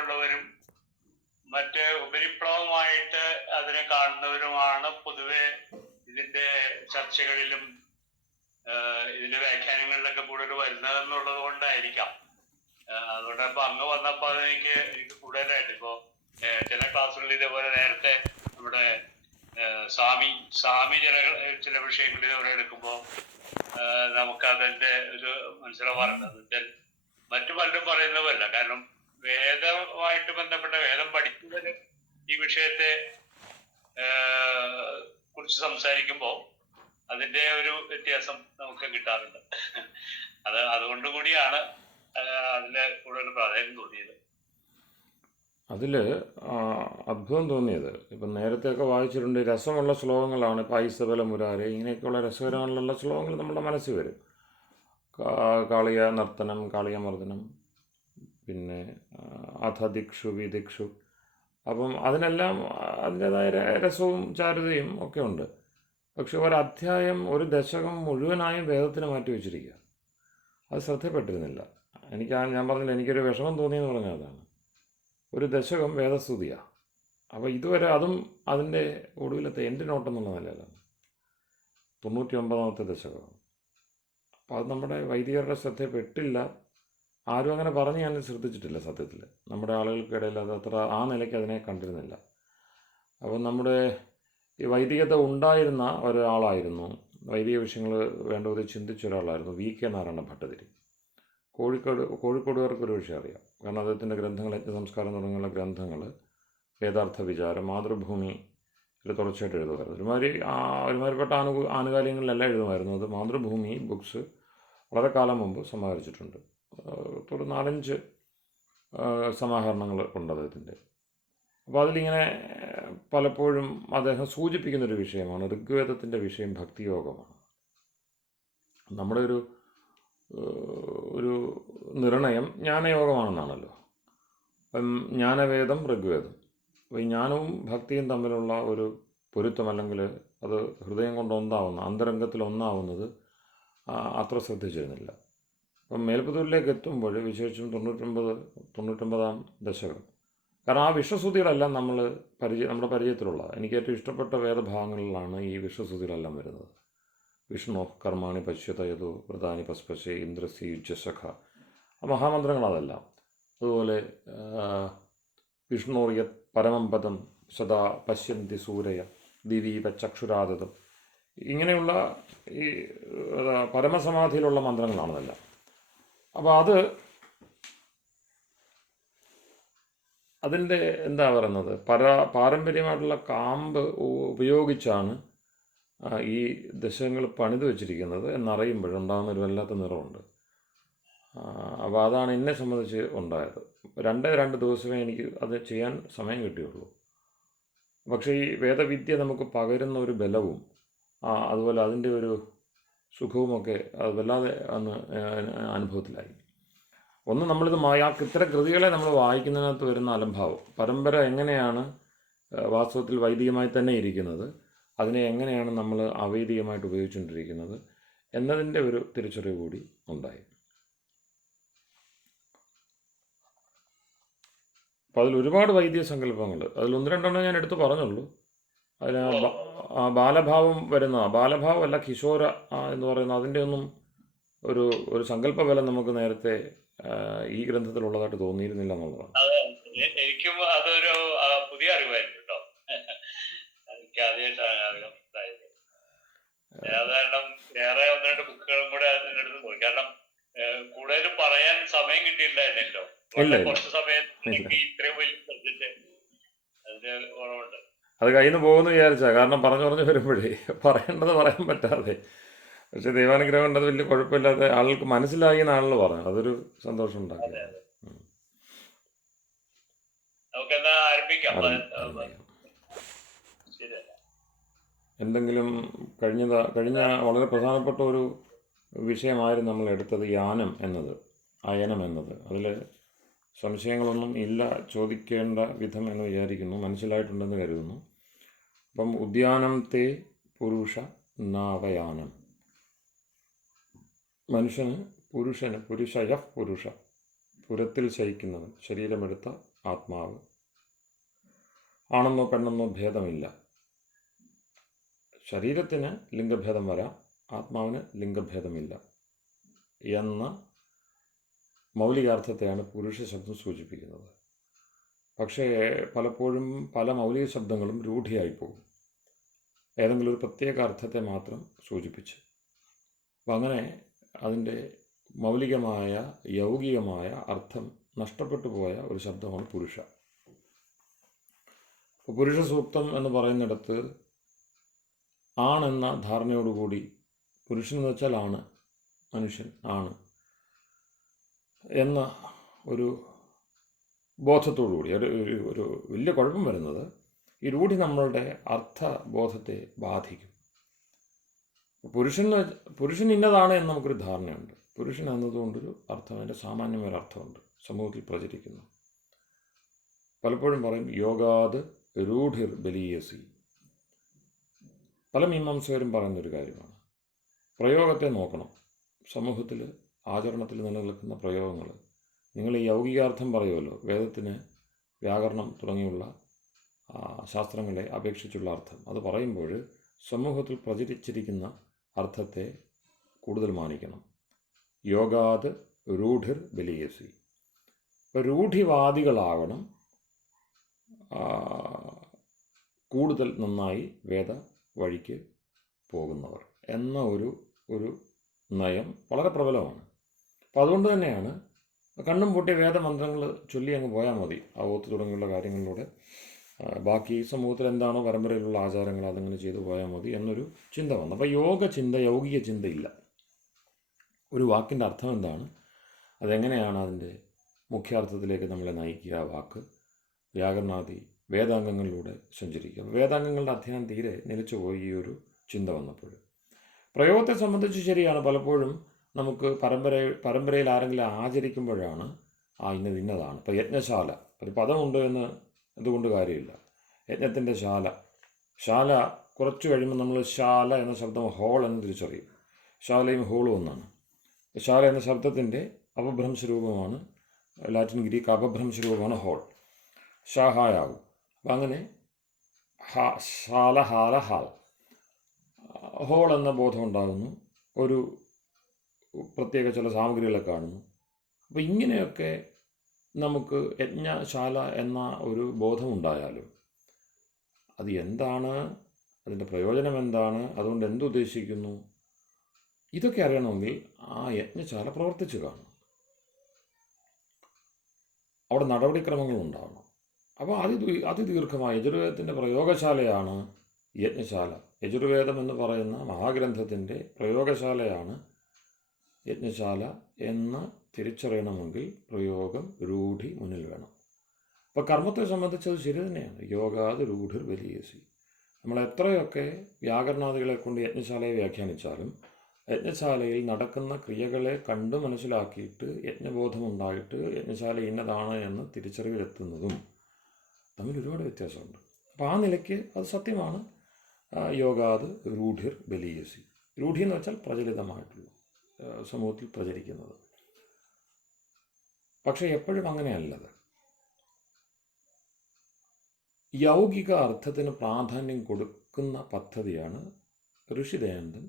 താല്പര്യമുള്ളവരും മറ്റ് ഉപരിപ്ലവമായിട്ട് അതിനെ കാണുന്നവരുമാണ് പൊതുവെ ഇതിന്റെ ചർച്ചകളിലും ഇതിന്റെ വ്യാഖ്യാനങ്ങളിലൊക്കെ കൂടുതൽ വരുന്നതെന്നുള്ളത് കൊണ്ടായിരിക്കാം. അതുകൊണ്ട് ഇപ്പൊ അങ്ങ് വന്നപ്പോ എനിക്ക് കൂടുതലായിട്ട് ഇപ്പോ ചില ക്ലാസ്സുകളിൽ ഇതേപോലെ നേരത്തെ നമ്മുടെ സ്വാമി ചില വിഷയങ്ങൾ ഇതേപോലെ എടുക്കുമ്പോൾ നമുക്കതിന്റെ ഒരു മനസ്സിലാവാറുണ്ട്. മറ്റു പലരും പറയുന്നതല്ല. കാരണം വേദവുമായിട്ട് ബന്ധപ്പെട്ട വേദം പഠിക്കുന്നതിന് ഈ വിഷയത്തെ കുറിച്ച് സംസാരിക്കുമ്പോൾ അതിന്റെ ഒരു വ്യത്യാസം നമുക്ക് കിട്ടാറുണ്ട്. അതുകൊണ്ട് കൂടിയാണ് അതിന് കൂടുതൽ പ്രാധാന്യം തോന്നിയത്. അതിൽ അത്ഭുതം തോന്നിയത് ഇപ്പം നേരത്തെയൊക്കെ വായിച്ചിട്ടുണ്ട്, രസമുള്ള ശ്ലോകങ്ങളാണ്. പൈസബല മുരാരെ ഇങ്ങനെയൊക്കെയുള്ള രസകരങ്ങളുള്ള ശ്ലോകങ്ങൾ നമ്മുടെ മനസ്സിൽ വരും. കാളിയ നർത്തനം, കാളിയ മർദ്ദനം, പിന്നെ അഥ ദിക്ഷു വിദിക്ഷു. അപ്പം അതിനെല്ലാം അതിൻ്റെതായ രസവും ചാരുതയും ഒക്കെ ഉണ്ട്. പക്ഷെ ഒരധ്യായം, ഒരു ദശകം മുഴുവനായും വേദത്തിന് മാറ്റി വെച്ചിരിക്കുക. അത് ശ്രദ്ധപ്പെട്ടിരുന്നില്ല. ഞാൻ പറഞ്ഞില്ല, എനിക്കൊരു വിഷമം തോന്നിയെന്ന് പറഞ്ഞാൽ അതാണ്. ഒരു ദശകം വേദസ്തുതിയാണ്. അപ്പോൾ ഇതുവരെ അതും അതിൻ്റെ ഒടുവിലത്തെ എൻ്റെ നോട്ടം എന്നുള്ള നിലയിലാണ്. 99ാമത്തെ ദശകമാണ്. അപ്പോൾ അത് നമ്മുടെ വൈദികരുടെ ശ്രദ്ധയിൽപ്പെട്ടില്ല. ആരും അങ്ങനെ പറഞ്ഞ് ഞാൻ ശ്രദ്ധിച്ചിട്ടില്ല. സത്യത്തിൽ നമ്മുടെ ആളുകൾക്കിടയിൽ അത് അത്ര ആ നിലയ്ക്ക് അതിനെ കണ്ടിരുന്നില്ല. അപ്പം നമ്മുടെ ഈ വൈദികത ഉണ്ടായിരുന്ന ഒരാളായിരുന്നു, വൈദിക വിഷയങ്ങൾ വേണ്ടത് ചിന്തിച്ച ഒരാളായിരുന്നു വി.കെ. നാരായണ ഭട്ടതിരി. കോഴിക്കോടുകാർക്കൊരു വിഷയം അറിയാം. കാരണം അദ്ദേഹത്തിൻ്റെ ഗ്രന്ഥങ്ങൾ, യജ്ഞസംസ്കാരം തുടങ്ങിയുള്ള ഗ്രന്ഥങ്ങൾ, വേദാർത്ഥ വിചാരം, മാതൃഭൂമി തുടർച്ചയായിട്ട് എഴുതുമായിരുന്നു. ഒരുമാതിരിപ്പെട്ട ആനുകാലികങ്ങളിലെല്ലാം എഴുതുമായിരുന്നു. അത് മാതൃഭൂമി ബുക്സ് വളരെ കാലം മുമ്പ് സമാഹരിച്ചിട്ടുണ്ട്. ഒരു 4-5 സമാഹരണങ്ങൾ ഉണ്ട് അദ്ദേഹത്തിൻ്റെ. അപ്പോൾ അതിലിങ്ങനെ പലപ്പോഴും അദ്ദേഹം സൂചിപ്പിക്കുന്നൊരു വിഷയമാണ് ഋഗ്വേദത്തിൻ്റെ വിഷയം ഭക്തിയോഗമാണ്. നമ്മുടെ ഒരു നിർണയം ജ്ഞാനയോഗമാണെന്നാണല്ലോ. ജ്ഞാനവേദം, ഋഗ്വേദം. അപ്പോൾ ഈ ജ്ഞാനവും ഭക്തിയും തമ്മിലുള്ള ഒരു പൊരുത്തം, അല്ലെങ്കിൽ അത് ഹൃദയം കൊണ്ട് അന്തരംഗത്തിൽ ഒന്നാവുന്നത് അത്ര ശ്രദ്ധിച്ചിരുന്നില്ല. അപ്പം മേൽപ്പത്തൂരിലേക്ക് എത്തുമ്പോൾ വിശേഷിച്ചും 99ാം ദശകം, കാരണം ആ വിശ്വസ്തുതികളെല്ലാം നമ്മുടെ പരിചയത്തിലുള്ള, എനിക്ക് ഏറ്റവും ഇഷ്ടപ്പെട്ട വേദഭാഗങ്ങളിലാണ് ഈ വിശ്വസ്തുതികളെല്ലാം വരുന്നത്. വിഷ്ണു കർമാണി പശ്യതയതു വ്രതാനി പസ്പശേ ഇന്ദ്രസി യുജ്ജസഖ, മഹാമന്ത്രങ്ങൾ അതെല്ലാം. അതുപോലെ വിഷ്ണു യത് പരമം പദം സദാ പശ്യന്തി സൂരയ ദിവീപ ചക്ഷുരാദതം, ഇങ്ങനെയുള്ള ഈ പരമസമാധിയിലുള്ള മന്ത്രങ്ങളാണെന്നെല്ലാം. അപ്പോൾ അതിൻ്റെ എന്താ പറയുന്നത്, പാരമ്പര്യമായിട്ടുള്ള കാമ്പ് ഉപയോഗിച്ചാണ് ഈ ദശകങ്ങൾ പണിത് വെച്ചിരിക്കുന്നത് എന്നറിയുമ്പോഴുണ്ടാകുന്ന ഒരു വല്ലാത്ത നിറമുണ്ട്. അപ്പോൾ അതാണ് എന്നെ സംബന്ധിച്ച് ഉണ്ടായത്. 2 ദിവസമേ എനിക്ക് അത് ചെയ്യാൻ സമയം കിട്ടിയുള്ളൂ. പക്ഷേ ഈ വേദവിദ്യ നമുക്ക് പകരുന്ന ഒരു ബലവും അതുപോലെ അതിൻ്റെ ഒരു സുഖവുമൊക്കെ അത് വല്ലാതെ അന്ന് അനുഭവത്തിലായി. ഒന്ന്, നമ്മളിത് ഇത്തരം കൃതികളെ നമ്മൾ വായിക്കുന്നതിനകത്ത് വരുന്ന അലംഭാവം, പരമ്പര എങ്ങനെയാണ് വാസ്തവത്തിൽ വൈദികമായി തന്നെ ഇരിക്കുന്നത്, അതിനെ എങ്ങനെയാണ് നമ്മൾ അവൈദികമായിട്ട് ഉപയോഗിച്ചുകൊണ്ടിരിക്കുന്നത് എന്നതിൻ്റെ ഒരു തിരിച്ചറിവ് കൂടി ഉണ്ടായി. അപ്പോൾ അതിൽ ഒരുപാട് വൈദിക സങ്കല്പങ്ങൾ, അതിൽ 1-2 ഞാൻ എടുത്ത് പറഞ്ഞുള്ളൂ. അതിന് ബാലഭാവം ബാലഭാവം അല്ല, കിശോര എന്ന് പറയുന്ന അതിൻ്റെ ഒന്നും ഒരു സങ്കല്പബലം നമുക്ക് നേരത്തെ ഈ ഗ്രന്ഥത്തിലുള്ളതായിട്ട് തോന്നിയിരുന്നില്ല എന്നുള്ളതാണ്. എനിക്കും അതൊരു പുതിയ അറിവായിരുന്നു കേട്ടോ. എനിക്ക് ആദ്യമായിട്ടാണ് കാരണം വേറെ 1-2 ബുക്കുകളും കൂടെ അതിൻ്റെ അടുത്ത് പോയി. കാരണം കൂടുതലും പറയാൻ സമയം കിട്ടിയില്ലായിരുന്നല്ലോ. കുറച്ച് സമയത്ത് ഇത്രയും വലിയ സബ്ജക്റ്റ് അതിന്റെ ഓർമ്മയുണ്ട്. അത് കയ്യിൽ നിന്ന് പോകുമെന്ന് വിചാരിച്ചാ, കാരണം പറഞ്ഞു വരുമ്പോഴേ പറയേണ്ടത് പറയാൻ പറ്റാതെ. പക്ഷെ ദൈവാനുഗ്രഹം കൊണ്ട് അത് വലിയ കുഴപ്പമില്ലാതെ ആൾക്ക് മനസ്സിലായി എന്നാണല്ലോ പറഞ്ഞത്. അതൊരു സന്തോഷം ഉണ്ടാക്കി. എന്തെങ്കിലും കഴിഞ്ഞ വളരെ പ്രധാനപ്പെട്ട ഒരു വിഷയമായിരുന്നു നമ്മൾ എടുത്തത്, അയനം എന്നത്. അതിൽ സംശയങ്ങളൊന്നും ഇല്ല ചോദിക്കേണ്ട വിധം എന്ന് വിചാരിക്കുന്നു, മനസ്സിലായിട്ടുണ്ടെന്ന് കരുതുന്നു. അപ്പം ഉദ്യാനം തേ പുരുഷ നാവയാനം, പുരുഷന് പുരുഷയ പുരുഷ ഉരത്തിൽ ശയിക്കുന്നവൻ, ശരീരമെടുത്ത ആത്മാവ്, ആണെന്നോ പെണ്ണെന്നോ ഭേദമില്ല. ശരീരത്തിന് ലിംഗഭേദം വരാം, ആത്മാവിന് ലിംഗഭേദമില്ല എന്ന മൗലികാർത്ഥത്തെയാണ് പുരുഷ ശബ്ദം സൂചിപ്പിക്കുന്നത്. പക്ഷേ പലപ്പോഴും പല മൗലിക ശബ്ദങ്ങളും രൂഢിയായി പോകും, ഏതെങ്കിലും ഒരു പ്രത്യേക അർത്ഥത്തെ മാത്രം സൂചിപ്പിച്ച്. അപ്പം അങ്ങനെ അതിൻ്റെ മൗലികമായ യൗകികമായ അർത്ഥം നഷ്ടപ്പെട്ടു പോയ ഒരു ശബ്ദമാണ് പുരുഷ. പുരുഷ സൂക്തം എന്ന് പറയുന്നിടത്ത് ആണെന്ന ധാരണയോടുകൂടി, പുരുഷൻ എന്ന് വെച്ചാൽ ആണ്, മനുഷ്യൻ ആണ് എന്ന ഒരു ബോധത്തോടുകൂടി ഒരു വലിയ കുഴപ്പം വരുന്നത്, ഈ രൂഢി നമ്മളുടെ അർത്ഥബോധത്തെ ബാധിക്കും. പുരുഷൻ ഇന്നതാണ് എന്ന് നമുക്കൊരു ധാരണയുണ്ട്. പുരുഷൻ എന്നതുകൊണ്ടൊരു അർത്ഥം, അതിൻ്റെ സാമാന്യമായ അർത്ഥമുണ്ട്, സമൂഹത്തിൽ പ്രചരിക്കുന്നു. പലപ്പോഴും പറയും യോഗാത് രൂഢിർ ബലീയസി. പല മീമാംസകരും പറയുന്നൊരു കാര്യമാണ്. പ്രയോഗത്തെ നോക്കണം. സമൂഹത്തിൽ ആചരണത്തിൽ നിലനിൽക്കുന്ന പ്രയോഗങ്ങൾ, നിങ്ങൾ ഈ യൗകികാർത്ഥം പറയുമല്ലോ, വേദത്തിന് വ്യാകരണം തുടങ്ങിയുള്ള ശാസ്ത്രങ്ങളെ അപേക്ഷിച്ചുള്ള അർത്ഥം, അത് പറയുമ്പോൾ സമൂഹത്തിൽ പ്രചരിച്ചിരിക്കുന്ന അർത്ഥത്തെ കൂടുതൽ മാനിക്കണം. യോഗാത് രൂഢിർ ബലീയസി. ഇപ്പോൾ രൂഢിവാദികളാകണം കൂടുതൽ നന്നായി വേദ വഴിക്ക് പോകുന്നവർ എന്ന ഒരു നയം വളരെ പ്രബലമാണ്. അപ്പോൾ അതുകൊണ്ട് തന്നെയാണ് കണ്ണും പൂട്ടിയ വേദമന്ത്രങ്ങൾ ചൊല്ലി അങ്ങ് പോയാൽ മതി, ആ ഓത്ത് തുടങ്ങിയുള്ള കാര്യങ്ങളിലൂടെ ബാക്കി സമൂഹത്തിൽ എന്താണോ പരമ്പരയിലുള്ള ആചാരങ്ങൾ അതങ്ങനെ ചെയ്തു പോയാൽ മതി എന്നൊരു ചിന്ത വന്നു. അപ്പോൾ യൗകിക ചിന്തയില്ല. ഒരു വാക്കിൻ്റെ അർത്ഥം എന്താണ്, അതെങ്ങനെയാണ് അതിൻ്റെ മുഖ്യാർത്ഥത്തിലേക്ക് നമ്മളെ നയിക്കുക, ആ വാക്ക് വ്യാകരണാദി വേദാംഗങ്ങളിലൂടെ സഞ്ചരിക്കുക. വേദാംഗങ്ങളുടെ അധ്യയനം തീരെ നിലച്ചുപോയി ഈ ഒരു ചിന്ത വന്നപ്പോൾ. പ്രയോഗത്തെ സംബന്ധിച്ച് ശരിയാണ്, പലപ്പോഴും നമുക്ക് പരമ്പരയിൽ ആരെങ്കിലും ആചരിക്കുമ്പോഴാണ് ഇന്നതാണ്. ഇപ്പോൾ യജ്ഞശാല ഒരു പദമുണ്ട് എന്ന് അതുകൊണ്ട് കാര്യമില്ല. യജ്ഞത്തിൻ്റെ ശാല കുറച്ച് കഴിയുമ്പോൾ നമ്മൾ ശാല എന്ന ശബ്ദം ഹോൾ എന്ന് തിരിച്ചറിയും. ശാലയും ഹോളും ഒന്നാണ്. ശാല എന്ന ശബ്ദത്തിൻ്റെ അപഭ്രംശ രൂപമാണ്, ലാറ്റിൻ ഗ്രീക്ക് അപഭ്രംശ രൂപമാണ് ഹോൾ, ഷാഹായാകും. അപ്പം അങ്ങനെ ശാല, ഹാല, ഹാൽ, ഹോൾ എന്ന ബോധം ഉണ്ടാകുന്നു, ഒരു പ്രത്യേക ചില സാമഗ്രികളെ കാണുന്നു. അപ്പോൾ ഇങ്ങനെയൊക്കെ നമുക്ക് യജ്ഞശാല എന്ന ഒരു ബോധമുണ്ടായാലും അത് എന്താണ്, അതിൻ്റെ പ്രയോജനം എന്താണ്, അതുകൊണ്ട് എന്തുദ്ദേശിക്കുന്നു, ഇതൊക്കെ അറിയണമെങ്കിൽ ആ യജ്ഞശാല പ്രവർത്തിച്ചു കാണണം, അവിടെ നടപടിക്രമങ്ങൾ ഉണ്ടാവണം. അപ്പോൾ അതിദീർഘമായ യജുർവേദത്തിൻ്റെ പ്രയോഗശാലയാണ് യജ്ഞശാല. യജുർവേദം എന്ന് പറയുന്ന മഹാഗ്രന്ഥത്തിൻ്റെ പ്രയോഗശാലയാണ് യജ്ഞശാല എന്ന് തിരിച്ചറിയണമെങ്കിൽ പ്രയോഗം, രൂഢി മുന്നിൽ വേണം. അപ്പോൾ കർമ്മത്തെ സംബന്ധിച്ചത് ശരി തന്നെയാണ്. യോഗാത് രൂഢിർ ബലീയസി. നമ്മൾ എത്രയൊക്കെ വ്യാകരണാദികളെ കൊണ്ട് യജ്ഞശാലയെ വ്യാഖ്യാനിച്ചാലും യജ്ഞശാലയിൽ നടക്കുന്ന ക്രിയകളെ കണ്ട് മനസ്സിലാക്കിയിട്ട് യജ്ഞബോധമുണ്ടായിട്ട് യജ്ഞശാല ഇന്നതാണ് എന്ന് തിരിച്ചറിവിലെത്തുന്നതും തമ്മിൽ ഒരുപാട് വ്യത്യാസമുണ്ട്. അപ്പോൾ ആ നിലയ്ക്ക് അത് സത്യമാണ്. യോഗാത് രൂഢിർ ബലീയസി. രൂഢി എന്ന് വെച്ചാൽ പ്രചലിതമായിട്ടുള്ള, സമൂഹത്തിൽ പ്രചരിക്കുന്നത്. പക്ഷെ എപ്പോഴും അങ്ങനെയല്ലത്. യൗകിക അർത്ഥത്തിന് പ്രാധാന്യം കൊടുക്കുന്ന പദ്ധതിയാണ് ഋഷിദയാനന്ദൻ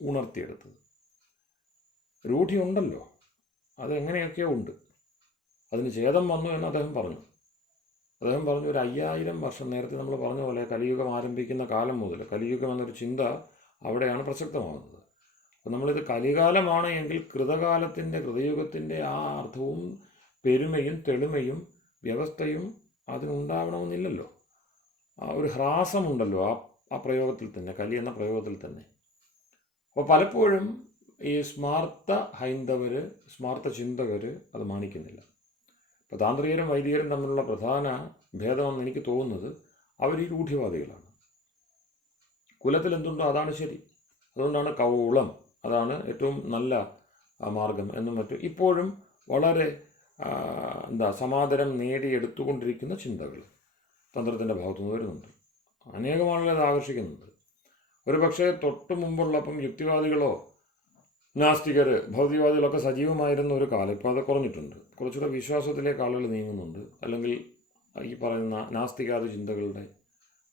ഉണർത്തിയെടുത്തത്. രൂഢി ഉണ്ടല്ലോ, അതെങ്ങനെയൊക്കെയോ ഉണ്ട്, അതിന് ഛേദം വന്നു എന്ന് അദ്ദേഹം പറഞ്ഞു. ഒരു 5000 വർഷം നേരത്തെ നമ്മൾ പറഞ്ഞ പോലെ കലിയുഗം ആരംഭിക്കുന്ന കാലം മുതൽ കലിയുഗം എന്നൊരു ചിന്ത അവിടെയാണ് പ്രസക്തമാകുന്നത്. അപ്പം നമ്മളിത് കലികാലമാണ് എങ്കിൽ കൃതയുഗത്തിൻ്റെ ആ അർത്ഥവും പെരുമയും തെളിമയും വ്യവസ്ഥയും അതിനുണ്ടാവണമെന്നില്ലല്ലോ. ഒരു ഹ്രാസമുണ്ടല്ലോ ആ പ്രയോഗത്തിൽ തന്നെ, കലി എന്ന പ്രയോഗത്തിൽ തന്നെ. അപ്പോൾ പലപ്പോഴും ഈ സ്മാർത്ത ചിന്തകർ അത് മാനിക്കുന്നില്ല. ഇപ്പോൾ താന്ത്രികരും വൈദികരും തമ്മിലുള്ള പ്രധാന ഭേദമെന്ന് എനിക്ക് തോന്നുന്നത് അവർ ഈ രൂഢിവാദികളാണ്. കുലത്തിൽ എന്തുണ്ടോ അതാണ് ശരി, അതുകൊണ്ടാണ് കൗളം, അതാണ് ഏറ്റവും നല്ല മാർഗം എന്നും മറ്റും ഇപ്പോഴും വളരെ സമാദരം നേടിയെടുത്തുകൊണ്ടിരിക്കുന്ന ചിന്തകൾ തന്ത്രത്തിൻ്റെ ഭാഗത്തുനിന്ന് വരുന്നുണ്ട്. അനേകം ആളുകളെ അത് ആകർഷിക്കുന്നുണ്ട്. ഒരു പക്ഷേ തൊട്ട് മുമ്പുള്ളപ്പം യുക്തിവാദികളോ നാസ്തികർ, ഭൗതികവാദികളൊക്കെ സജീവമായിരുന്ന ഒരു കാലം ഇപ്പോൾ അത് കുറഞ്ഞിട്ടുണ്ട്. കുറച്ചുകൂടെ വിശ്വാസത്തിലേക്ക് ആളുകൾ നീങ്ങുന്നുണ്ട്. അല്ലെങ്കിൽ ഈ പറയുന്ന നാസ്തികാദി ചിന്തകളുടെ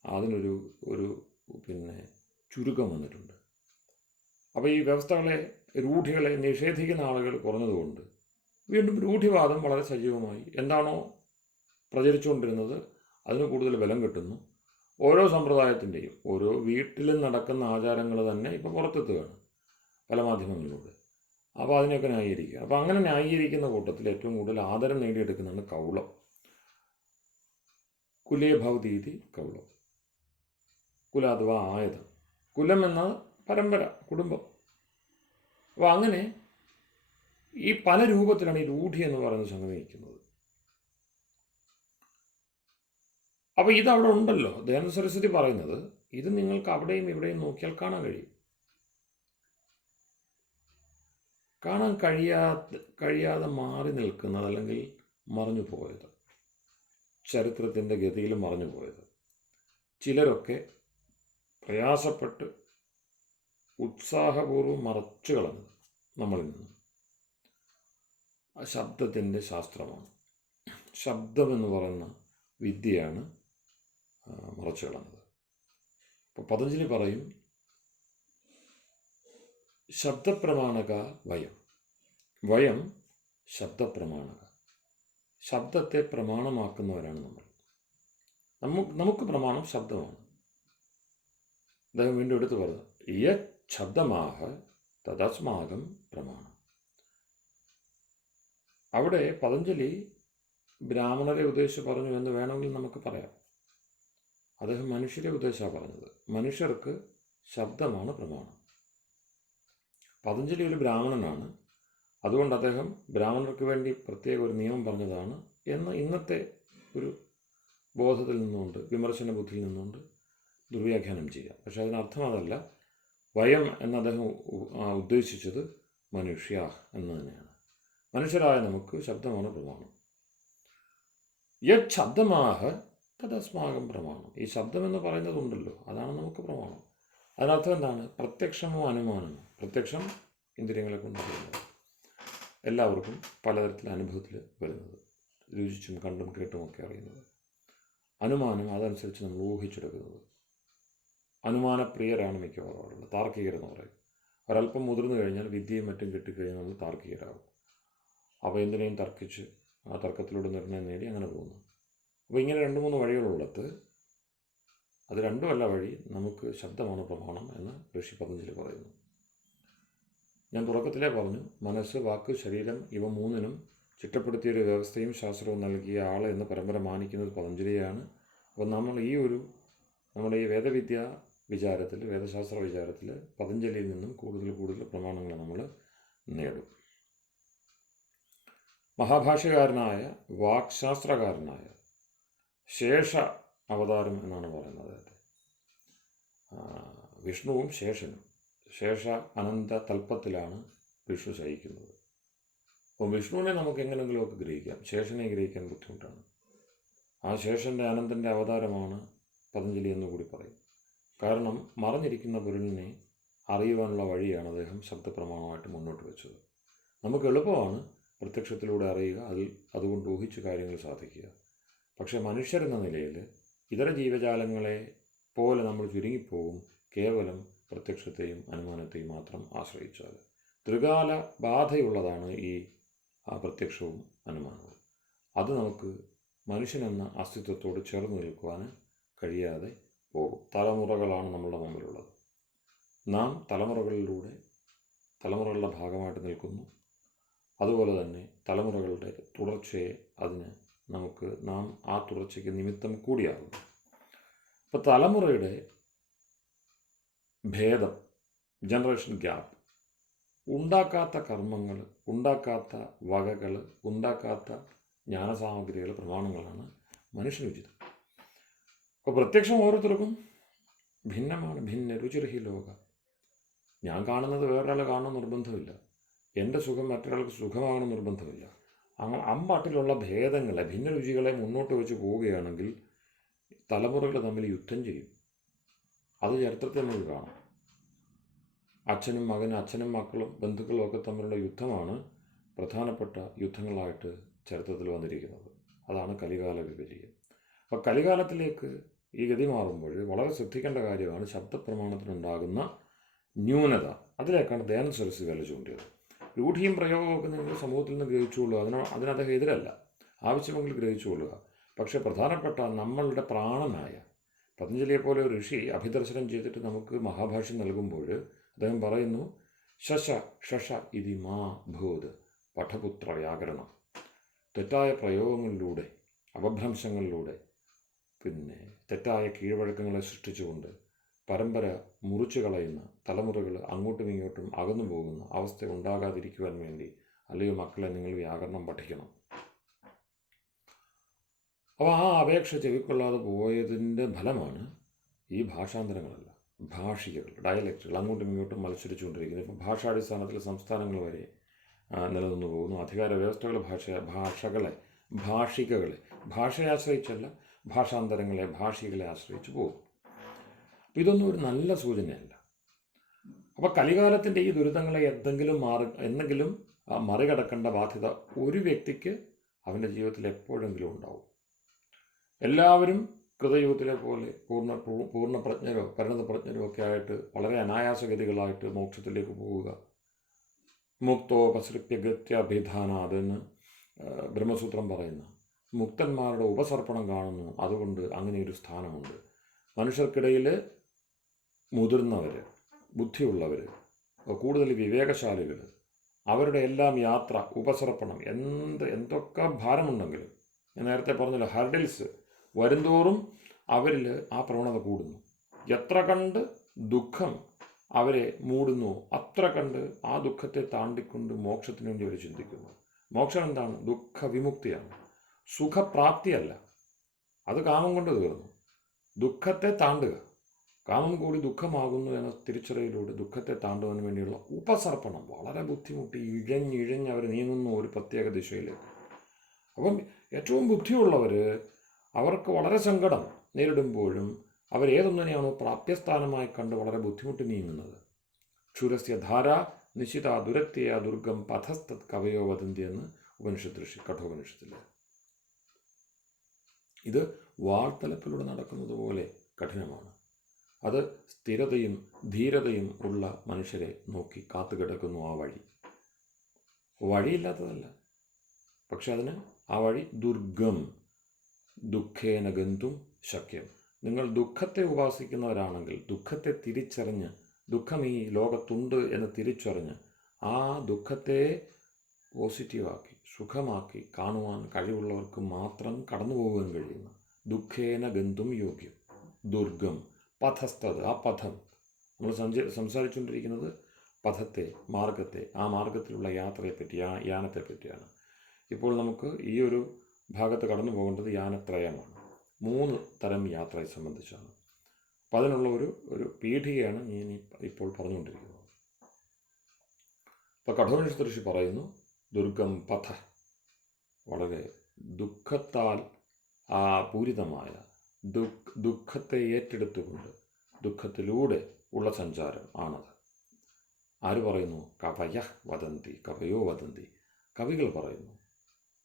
അതിനൊരു ഒരു പിന്നെ ചുരുക്കം വന്നിട്ടുണ്ട്. അപ്പോൾ ഈ വ്യവസ്ഥകളെ, രൂഢികളെ നിഷേധിക്കുന്ന ആളുകൾ കുറഞ്ഞതുകൊണ്ട് വീണ്ടും രൂഢിവാദം വളരെ സജീവമായി. എന്താണോ പ്രചരിച്ചുകൊണ്ടിരുന്നത് അതിന് കൂടുതൽ ബലം കിട്ടുന്നു. ഓരോ സമ്പ്രദായത്തിൻ്റെയും ഓരോ വീട്ടിലും നടക്കുന്ന ആചാരങ്ങൾ തന്നെ ഇപ്പോൾ പുറത്തെത്തുകയാണ് പല മാധ്യമങ്ങളിലൂടെ. അപ്പോൾ അതിനെയൊക്കെ ന്യായീകരിക്കുക. അപ്പോൾ അങ്ങനെ ന്യായീകരിക്കുന്ന കൂട്ടത്തിൽ ഏറ്റവും കൂടുതൽ ആദരം നേടിയെടുക്കുന്നതാണ് കൗളം. കുലേ ഭവതീതി കൗളം. കുല അഥവാ ആയതം. കുലം എന്ന പരമ്പര, കുടുംബം. അപ്പോൾ അങ്ങനെ ഈ പല രൂപത്തിലാണ് ഈ രൂഢി എന്ന് പറയുന്ന സംഗതി നിൽക്കുന്നത്. അപ്പോൾ ഇതവിടെ ഉണ്ടല്ലോ. ദയാനന്ദ സരസ്വതി പറയുന്നത് ഇത് നിങ്ങൾക്ക് അവിടെയും ഇവിടെയും നോക്കിയാൽ കാണാൻ കഴിയും. കാണാൻ കഴിയാതെ മാറി നിൽക്കുന്നത്, അല്ലെങ്കിൽ മറഞ്ഞു പോയത്, ചരിത്രത്തിൻ്റെ ഗതിയിൽ മറഞ്ഞു പോയത്. ചിലരൊക്കെ പ്രയാസപ്പെട്ട് ഉത്സാഹപൂർവ്വം മറച്ചു കളഞ്ഞത് നമ്മളിൽ നിന്ന് ശബ്ദത്തിൻ്റെ ശാസ്ത്രമാണ്. ശബ്ദമെന്ന് പറയുന്ന വിദ്യയാണ് മറച്ചു കളഞ്ഞത്. ഇപ്പോൾ പതഞ്ജലി പറയും, ശബ്ദപ്രമാണക വയം. വയം ശബ്ദപ്രമാണക. ശബ്ദത്തെ പ്രമാണമാക്കുന്നവരാണ് നമ്മൾ. നമുക്ക് പ്രമാണം ശബ്ദമാണ്. അദ്ദേഹം വീണ്ടും എടുത്തു പറഞ്ഞു, യത് ശബ്ദമാഹ തദസ്മാകം പ്രമാണം. അവിടെ പതഞ്ജലി ബ്രാഹ്മണരെ ഉദ്ദേശിച്ച് പറഞ്ഞു എന്ന് വേണമെങ്കിൽ നമുക്ക് പറയാം. അദ്ദേഹം മനുഷ്യരെ ഉദ്ദേശിച്ചാണ് പറഞ്ഞത്. മനുഷ്യർക്ക് ശബ്ദമാണ് പ്രമാണം. പതഞ്ജലി ഒരു ബ്രാഹ്മണനാണ്. അതുകൊണ്ട് അദ്ദേഹം ബ്രാഹ്മണർക്ക് വേണ്ടി പ്രത്യേക ഒരു നിയമം പറഞ്ഞതാണ് എന്ന് ഇന്നത്തെ ഒരു ബോധത്തിൽ നിന്നുകൊണ്ട്, വിമർശന ബുദ്ധിയിൽ നിന്നുകൊണ്ട് ദുർവ്യാഖ്യാനം ചെയ്യാം. പക്ഷെ അതിനർത്ഥം അതല്ല. വയം എന്ന് അദ്ദേഹം ഉദ്ദേശിച്ചത് മനുഷ്യ എന്ന് തന്നെയാണ്. മനുഷ്യരായ നമുക്ക് ശബ്ദമാണ് പ്രമാണം. യത് ശബ്ദമാഹ തദസ്മാകം പ്രമാണം. ഈ ശബ്ദം എന്ന് പറയുന്നതുണ്ടല്ലോ, അതാണ് നമുക്ക് പ്രമാണം. അതിനർത്ഥം എന്താണ്? പ്രത്യക്ഷമോ അനുമാനമോ. പ്രത്യക്ഷം ഇന്ദ്രിയങ്ങളെ കൊണ്ട് ചെയ്യുന്നത്, എല്ലാവർക്കും പലതരത്തിലെ അനുഭവത്തിൽ വരുന്നത്, രുചിച്ചും കണ്ടും കേട്ടുമൊക്കെ അറിയുന്നത്. അനുമാനം അതനുസരിച്ച് നമ്മൾ ഊഹിച്ചെടുക്കുന്നത്. അനുമാനപ്രിയരാണ് മിക്കവാറും താർക്കികരെന്ന് പറയും. ഒരല്പം മുതിർന്നു കഴിഞ്ഞാൽ വിദ്യയും മറ്റും കിട്ടിക്കഴിഞ്ഞാൽ നമ്മൾ താർക്കികരാകും. അപ്പോൾ എന്തിനേയും തർക്കിച്ച് ആ തർക്കത്തിലൂടെ നിർണ്ണയം നേടി അങ്ങനെ പോകുന്നു. അപ്പോൾ ഇങ്ങനെ 2-3 വഴികളുള്ളത്, അത് രണ്ടുമല്ല വഴി, നമുക്ക് ശബ്ദമാണ് പ്രമാണം എന്ന് ഋഷി പതഞ്ജലി പറയുന്നു. ഞാൻ തുടക്കത്തിലേ പറഞ്ഞു, മനസ്സ്, വാക്ക്, ശരീരം ഇവ മൂന്നിനും ചിട്ടപ്പെടുത്തിയൊരു വ്യവസ്ഥയും ശാസ്ത്രവും നൽകിയ ആൾ എന്ന് പരമ്പര മാനിക്കുന്നത് പതഞ്ജലിയാണ്. അപ്പോൾ നമ്മൾ നമ്മുടെ ഈ വേദവിദ്യ വിചാരത്തിൽ, വേദശാസ്ത്ര വിചാരത്തിൽ പതഞ്ജലിയിൽ നിന്നും കൂടുതൽ പ്രമാണങ്ങൾ നമ്മൾ നേടും. മഹാഭാഷ്യകാരനായ വാക്ശാസ്ത്രകാരനായ ശേഷ അവതാരം എന്നാണ് പറയുന്നത് അദ്ദേഹത്തെ. വിഷ്ണുവും ശേഷനും, ശേഷ അനന്ത തൽപ്പത്തിലാണ് വിഷ്ണു ശയിക്കുന്നത്. അപ്പോൾ വിഷ്ണുവിനെ നമുക്ക് എങ്ങനെയെങ്കിലുമൊക്കെ ഗ്രഹിക്കാം, ശേഷനെ ഗ്രഹിക്കാൻ ബുദ്ധിമുട്ടാണ്. ആ ശേഷൻ്റെ അനന്തൻ്റെ അവതാരമാണ് പതഞ്ജലി എന്നുകൂടി പറയും. കാരണം മറഞ്ഞിരിക്കുന്ന പൊരുളിനെ അറിയുവാനുള്ള വഴിയാണ് അദ്ദേഹം ശബ്ദപ്രമാണമായിട്ട് മുന്നോട്ട് വെച്ചത്. നമുക്ക് എളുപ്പമാണ് പ്രത്യക്ഷത്തിലൂടെ അറിയുക, അതുകൊണ്ട് ഊഹിച്ച് കാര്യങ്ങൾ സാധിക്കുക. പക്ഷേ മനുഷ്യരെന്ന നിലയിൽ ഇതര ജീവജാലങ്ങളെ പോലെ നമ്മൾ ചുരുങ്ങിപ്പോകും കേവലം പ്രത്യക്ഷത്തെയും അനുമാനത്തെയും മാത്രം ആശ്രയിച്ചാൽ. ത്രികാല ബാധയുള്ളതാണ് ഈ പ്രത്യക്ഷവും അനുമാനവും. അത് നമുക്ക് മനുഷ്യനെന്ന അസ്തിത്വത്തോട് ചേർന്ന് നിൽക്കുവാൻ കഴിയാതെ പോകും. തലമുറകളാണ് നമ്മളുടെ മുമ്പിലുള്ളത്. നാം തലമുറകളുടെ ഭാഗമായിട്ട് നിൽക്കുന്നു. അതുപോലെ തന്നെ തലമുറകളുടെ തുടർച്ചയെ നാം ആ തുടർച്ചയ്ക്ക് നിമിത്തം കൂടിയാകുന്നു. ഇപ്പോൾ തലമുറയുടെ ഭേദം, ജനറേഷൻ ഗ്യാപ്പ് ഉണ്ടാക്കാത്ത കർമ്മങ്ങൾ, ഉണ്ടാക്കാത്ത വകകൾ, ഉണ്ടാക്കാത്ത ജ്ഞാനസാമഗ്രികൾ, പ്രമാണങ്ങളാണ് മനുഷ്യനുചിതം. അപ്പോൾ പ്രത്യക്ഷം ഓരോരുത്തർക്കും ഭിന്നമാണ്. ഭിന്ന രുചിരഹി ലോക. ഞാൻ കാണുന്നത് വേറൊരാൾ കാണണമെന്ന് നിർബന്ധമില്ല. എൻ്റെ സുഖം മറ്റൊരാൾക്ക് സുഖമാകണം നിർബന്ധമില്ല. അങ്ങനെ അമ്പാട്ടിലുള്ള ഭേദങ്ങളെ, ഭിന്നരുചികളെ മുന്നോട്ട് വെച്ച് പോവുകയാണെങ്കിൽ തലമുറകൾ തമ്മിൽ യുദ്ധം ചെയ്യും. അത് ചരിത്രത്തിൽ നമുക്ക് കാണാം. അച്ഛനും മകനും, അച്ഛനും മക്കളും, ബന്ധുക്കളും ഒക്കെ തമ്മിലുള്ള യുദ്ധമാണ് പ്രധാനപ്പെട്ട യുദ്ധങ്ങളായിട്ട് ചരിത്രത്തിൽ വന്നിരിക്കുന്നത്. അതാണ് കലികാല വിപര്യം. അപ്പോൾ കലികാലത്തിലേക്ക് ഈ ഗതി മാറുമ്പോൾ വളരെ ശ്രദ്ധിക്കേണ്ട കാര്യമാണ് ശബ്ദപ്രമാണത്തിനുണ്ടാകുന്ന ന്യൂനത. അതിലേക്കാണ് ദയാനന്ദ സരസ്വതി വില ചൂണ്ടിയത്. രൂഢിയും പ്രയോഗമൊക്കെ നിങ്ങൾ സമൂഹത്തിൽ നിന്ന് ഗ്രഹിച്ചുകൊള്ളുക, അതിന് അദ്ദേഹം എതിരല്ല, ആവശ്യമെങ്കിൽ ഗ്രഹിച്ചുകൊള്ളുക. പക്ഷേ പ്രധാനപ്പെട്ട നമ്മളുടെ പ്രാണനായ പതഞ്ജലിയെപ്പോലെ ഒരു ഋഷി അഭിദർശനം ചെയ്തിട്ട് നമുക്ക് മഹാഭാഷ്യം നൽകുമ്പോൾ അദ്ദേഹം പറയുന്നു, ശശ ഷഷ ഇതി മാ ഭൂത് പഠപുത്ര വ്യാകരണം. തെറ്റായ പ്രയോഗങ്ങളിലൂടെ, അപഭ്രംശങ്ങളിലൂടെ, പിന്നെ തെറ്റായ കീഴ്വഴക്കങ്ങളെ സൃഷ്ടിച്ചുകൊണ്ട് പരമ്പര മുറിച്ചു കളയുന്ന, തലമുറകൾ അങ്ങോട്ടും ഇങ്ങോട്ടും അകന്നു പോകുന്ന അവസ്ഥ ഉണ്ടാകാതിരിക്കുവാൻ വേണ്ടി അല്ലയോ മക്കളെ നിങ്ങൾ വ്യാകരണം പഠിക്കണം. അപ്പോൾ ആ അപേക്ഷ ചെവിക്കൊള്ളാതെ പോയതിൻ്റെ ഫലമാണ് ഈ ഭാഷാന്തരങ്ങളല്ല, ഭാഷികകൾ, ഡയലക്റ്റുകൾ അങ്ങോട്ടും ഇങ്ങോട്ടും മത്സരിച്ചുകൊണ്ടിരിക്കുന്നത്. ഇപ്പോൾ ഭാഷാടിസ്ഥാനത്തിൽ സംസ്ഥാനങ്ങൾ വരെ നിലനിന്നു പോകുന്നു. അധികാര വ്യവസ്ഥകൾ ഭാഷികകളെ ഭാഷയെ ആശ്രയിച്ചല്ല, ഭാഷാന്തരങ്ങളെ, ഭാഷികളെ ആശ്രയിച്ച് പോകും. ഇതൊന്നും ഒരു നല്ല സൂചനയല്ല. അപ്പോൾ കലികാലത്തിൻ്റെ ഈ ദുരിതങ്ങളെ എന്തെങ്കിലും മറികടക്കേണ്ട ബാധ്യത ഒരു വ്യക്തിക്ക് അവൻ്റെ ജീവിതത്തിൽ എപ്പോഴെങ്കിലും ഉണ്ടാവും. എല്ലാവരും കൃതയുഗത്തിലെ പോലെ പൂർണ്ണപ്രജ്ഞരോ പരിണതപ്രജ്ഞരോ ഒക്കെ ആയിട്ട് വളരെ അനായാസഗതികളായിട്ട് മോക്ഷത്തിലേക്ക് പോവുക. മുക്തോപസൃപ്യഗത്യഭിധാനാതെന്ന് ബ്രഹ്മസൂത്രം പറയുന്ന മുക്തന്മാരുടെ ഉപസർപ്പണം കാണുന്നു. അതുകൊണ്ട് അങ്ങനെ ഒരു സ്ഥാനമുണ്ട്. മനുഷ്യർക്കിടയിൽ മുതിർന്നവർ, ബുദ്ധിയുള്ളവർ, കൂടുതൽ വിവേകശാലികൾ, അവരുടെ എല്ലാം യാത്ര, ഉപസർപ്പണം, എന്തൊക്കെ ഭാരമുണ്ടെങ്കിലും, ഞാൻ നേരത്തെ പറഞ്ഞല്ലോ, ഹർഡിൽസ് വരുംതോറും അവരിൽ ആ പ്രവണത കൂടുന്നു. എത്ര കണ്ട് ദുഃഖം അവരെ മൂടുന്നു, അത്ര കണ്ട് ആ ദുഃഖത്തെ താണ്ടിക്കൊണ്ട് മോക്ഷത്തിന് വേണ്ടി അവർ ചിന്തിക്കുന്നു. മോക്ഷം എന്താണ്? ദുഃഖവിമുക്തിയാണ്, സുഖപ്രാപ്തിയല്ല. അത് കാമം കൊണ്ട് തീർന്നു. ദുഃഖത്തെ താണ്ടുക, കാമം കൂടി ദുഃഖമാകുന്നു എന്ന തിരിച്ചറിയിലൂടെ ദുഃഖത്തെ താണ്ടുവാൻ വേണ്ടിയുള്ള ഉപസർപ്പണം വളരെ ബുദ്ധിമുട്ടി ഇഴഞ്ഞ് അവർ നീങ്ങുന്നു ഒരു പ്രത്യേക ദിശയിലേക്ക്. അപ്പം ഏറ്റവും ബുദ്ധിയുള്ളവർ, അവർക്ക് വളരെ സങ്കടം നേരിടുമ്പോഴും അവരേതൊന്നിനെയാണോ പ്രാപ്യസ്ഥാനമായി കണ്ട് വളരെ ബുദ്ധിമുട്ടി നീങ്ങുന്നത്. ക്ഷുരസ്യ ധാര നിശിത ദുരത്യ ദുർഗം പഥസ്തത് കവയോ വദന്തി എന്ന് ഉപനിഷത്ത് ഋഷി കഠോപനിഷത്തിൽ. ഇത് വാൾത്തലപ്പിലൂടെ നടക്കുന്നത് പോലെ കഠിനമാണ്. അത് സ്ഥിരതയും ധീരതയും ഉള്ള മനുഷ്യരെ നോക്കി കാത്തുകിടക്കുന്നു ആ വഴി. വഴിയില്ലാത്തതല്ല, പക്ഷെ അതിന് ആ വഴി ദുർഗം, ദുഃഖേന ഗന്തും ശക്യം. നിങ്ങൾ ദുഃഖത്തെ ഉപാസിക്കുന്നവരാണെങ്കിൽ, ദുഃഖത്തെ തിരിച്ചറിഞ്ഞ്, ദുഃഖം ഈ ലോകത്തുണ്ട് എന്ന് തിരിച്ചറിഞ്ഞ് ആ ദുഃഖത്തെ പോസിറ്റീവാക്കി, സുഖമാക്കി കാണുവാൻ കഴിവുള്ളവർക്ക് മാത്രം കടന്നു പോകുവാൻ കഴിയുന്ന ദുഃഖേന ഗന്തും യോഗ്യം. ദുർഗം പഥസ്ഥത്, ആ പഥം നമ്മൾ സംസാരിച്ചുകൊണ്ടിരിക്കുന്നത് പഥത്തെ, മാർഗത്തെ, ആ മാർഗത്തിലുള്ള യാത്രയെപ്പറ്റി, ആ യാനത്തെ പറ്റിയാണ്. ഇപ്പോൾ നമുക്ക് ഈ ഒരു ഭാഗത്ത് കടന്നു പോകേണ്ടത് യാനത്രയമാണ്. 3 തരം യാത്രയെ സംബന്ധിച്ചാണ്. അപ്പം അതിനുള്ള ഒരു പീഠികയാണ് ഞാൻ ഇപ്പോൾ പറഞ്ഞുകൊണ്ടിരിക്കുന്നത്. ഇപ്പോൾ കഠോപനിഷത്ത് ഋഷി പറയുന്നു, ദുർഗം പഥ, വളരെ ദുഃഖത്താൽ പൂരിതമായ, ദുഃഖത്തെ ഏറ്റെടുത്തുകൊണ്ട് ദുഃഖത്തിലൂടെ ഉള്ള സഞ്ചാരം ആണത്. ആര് പറയുന്നു? കവയോ വദന്തി, കവികൾ പറയുന്നു.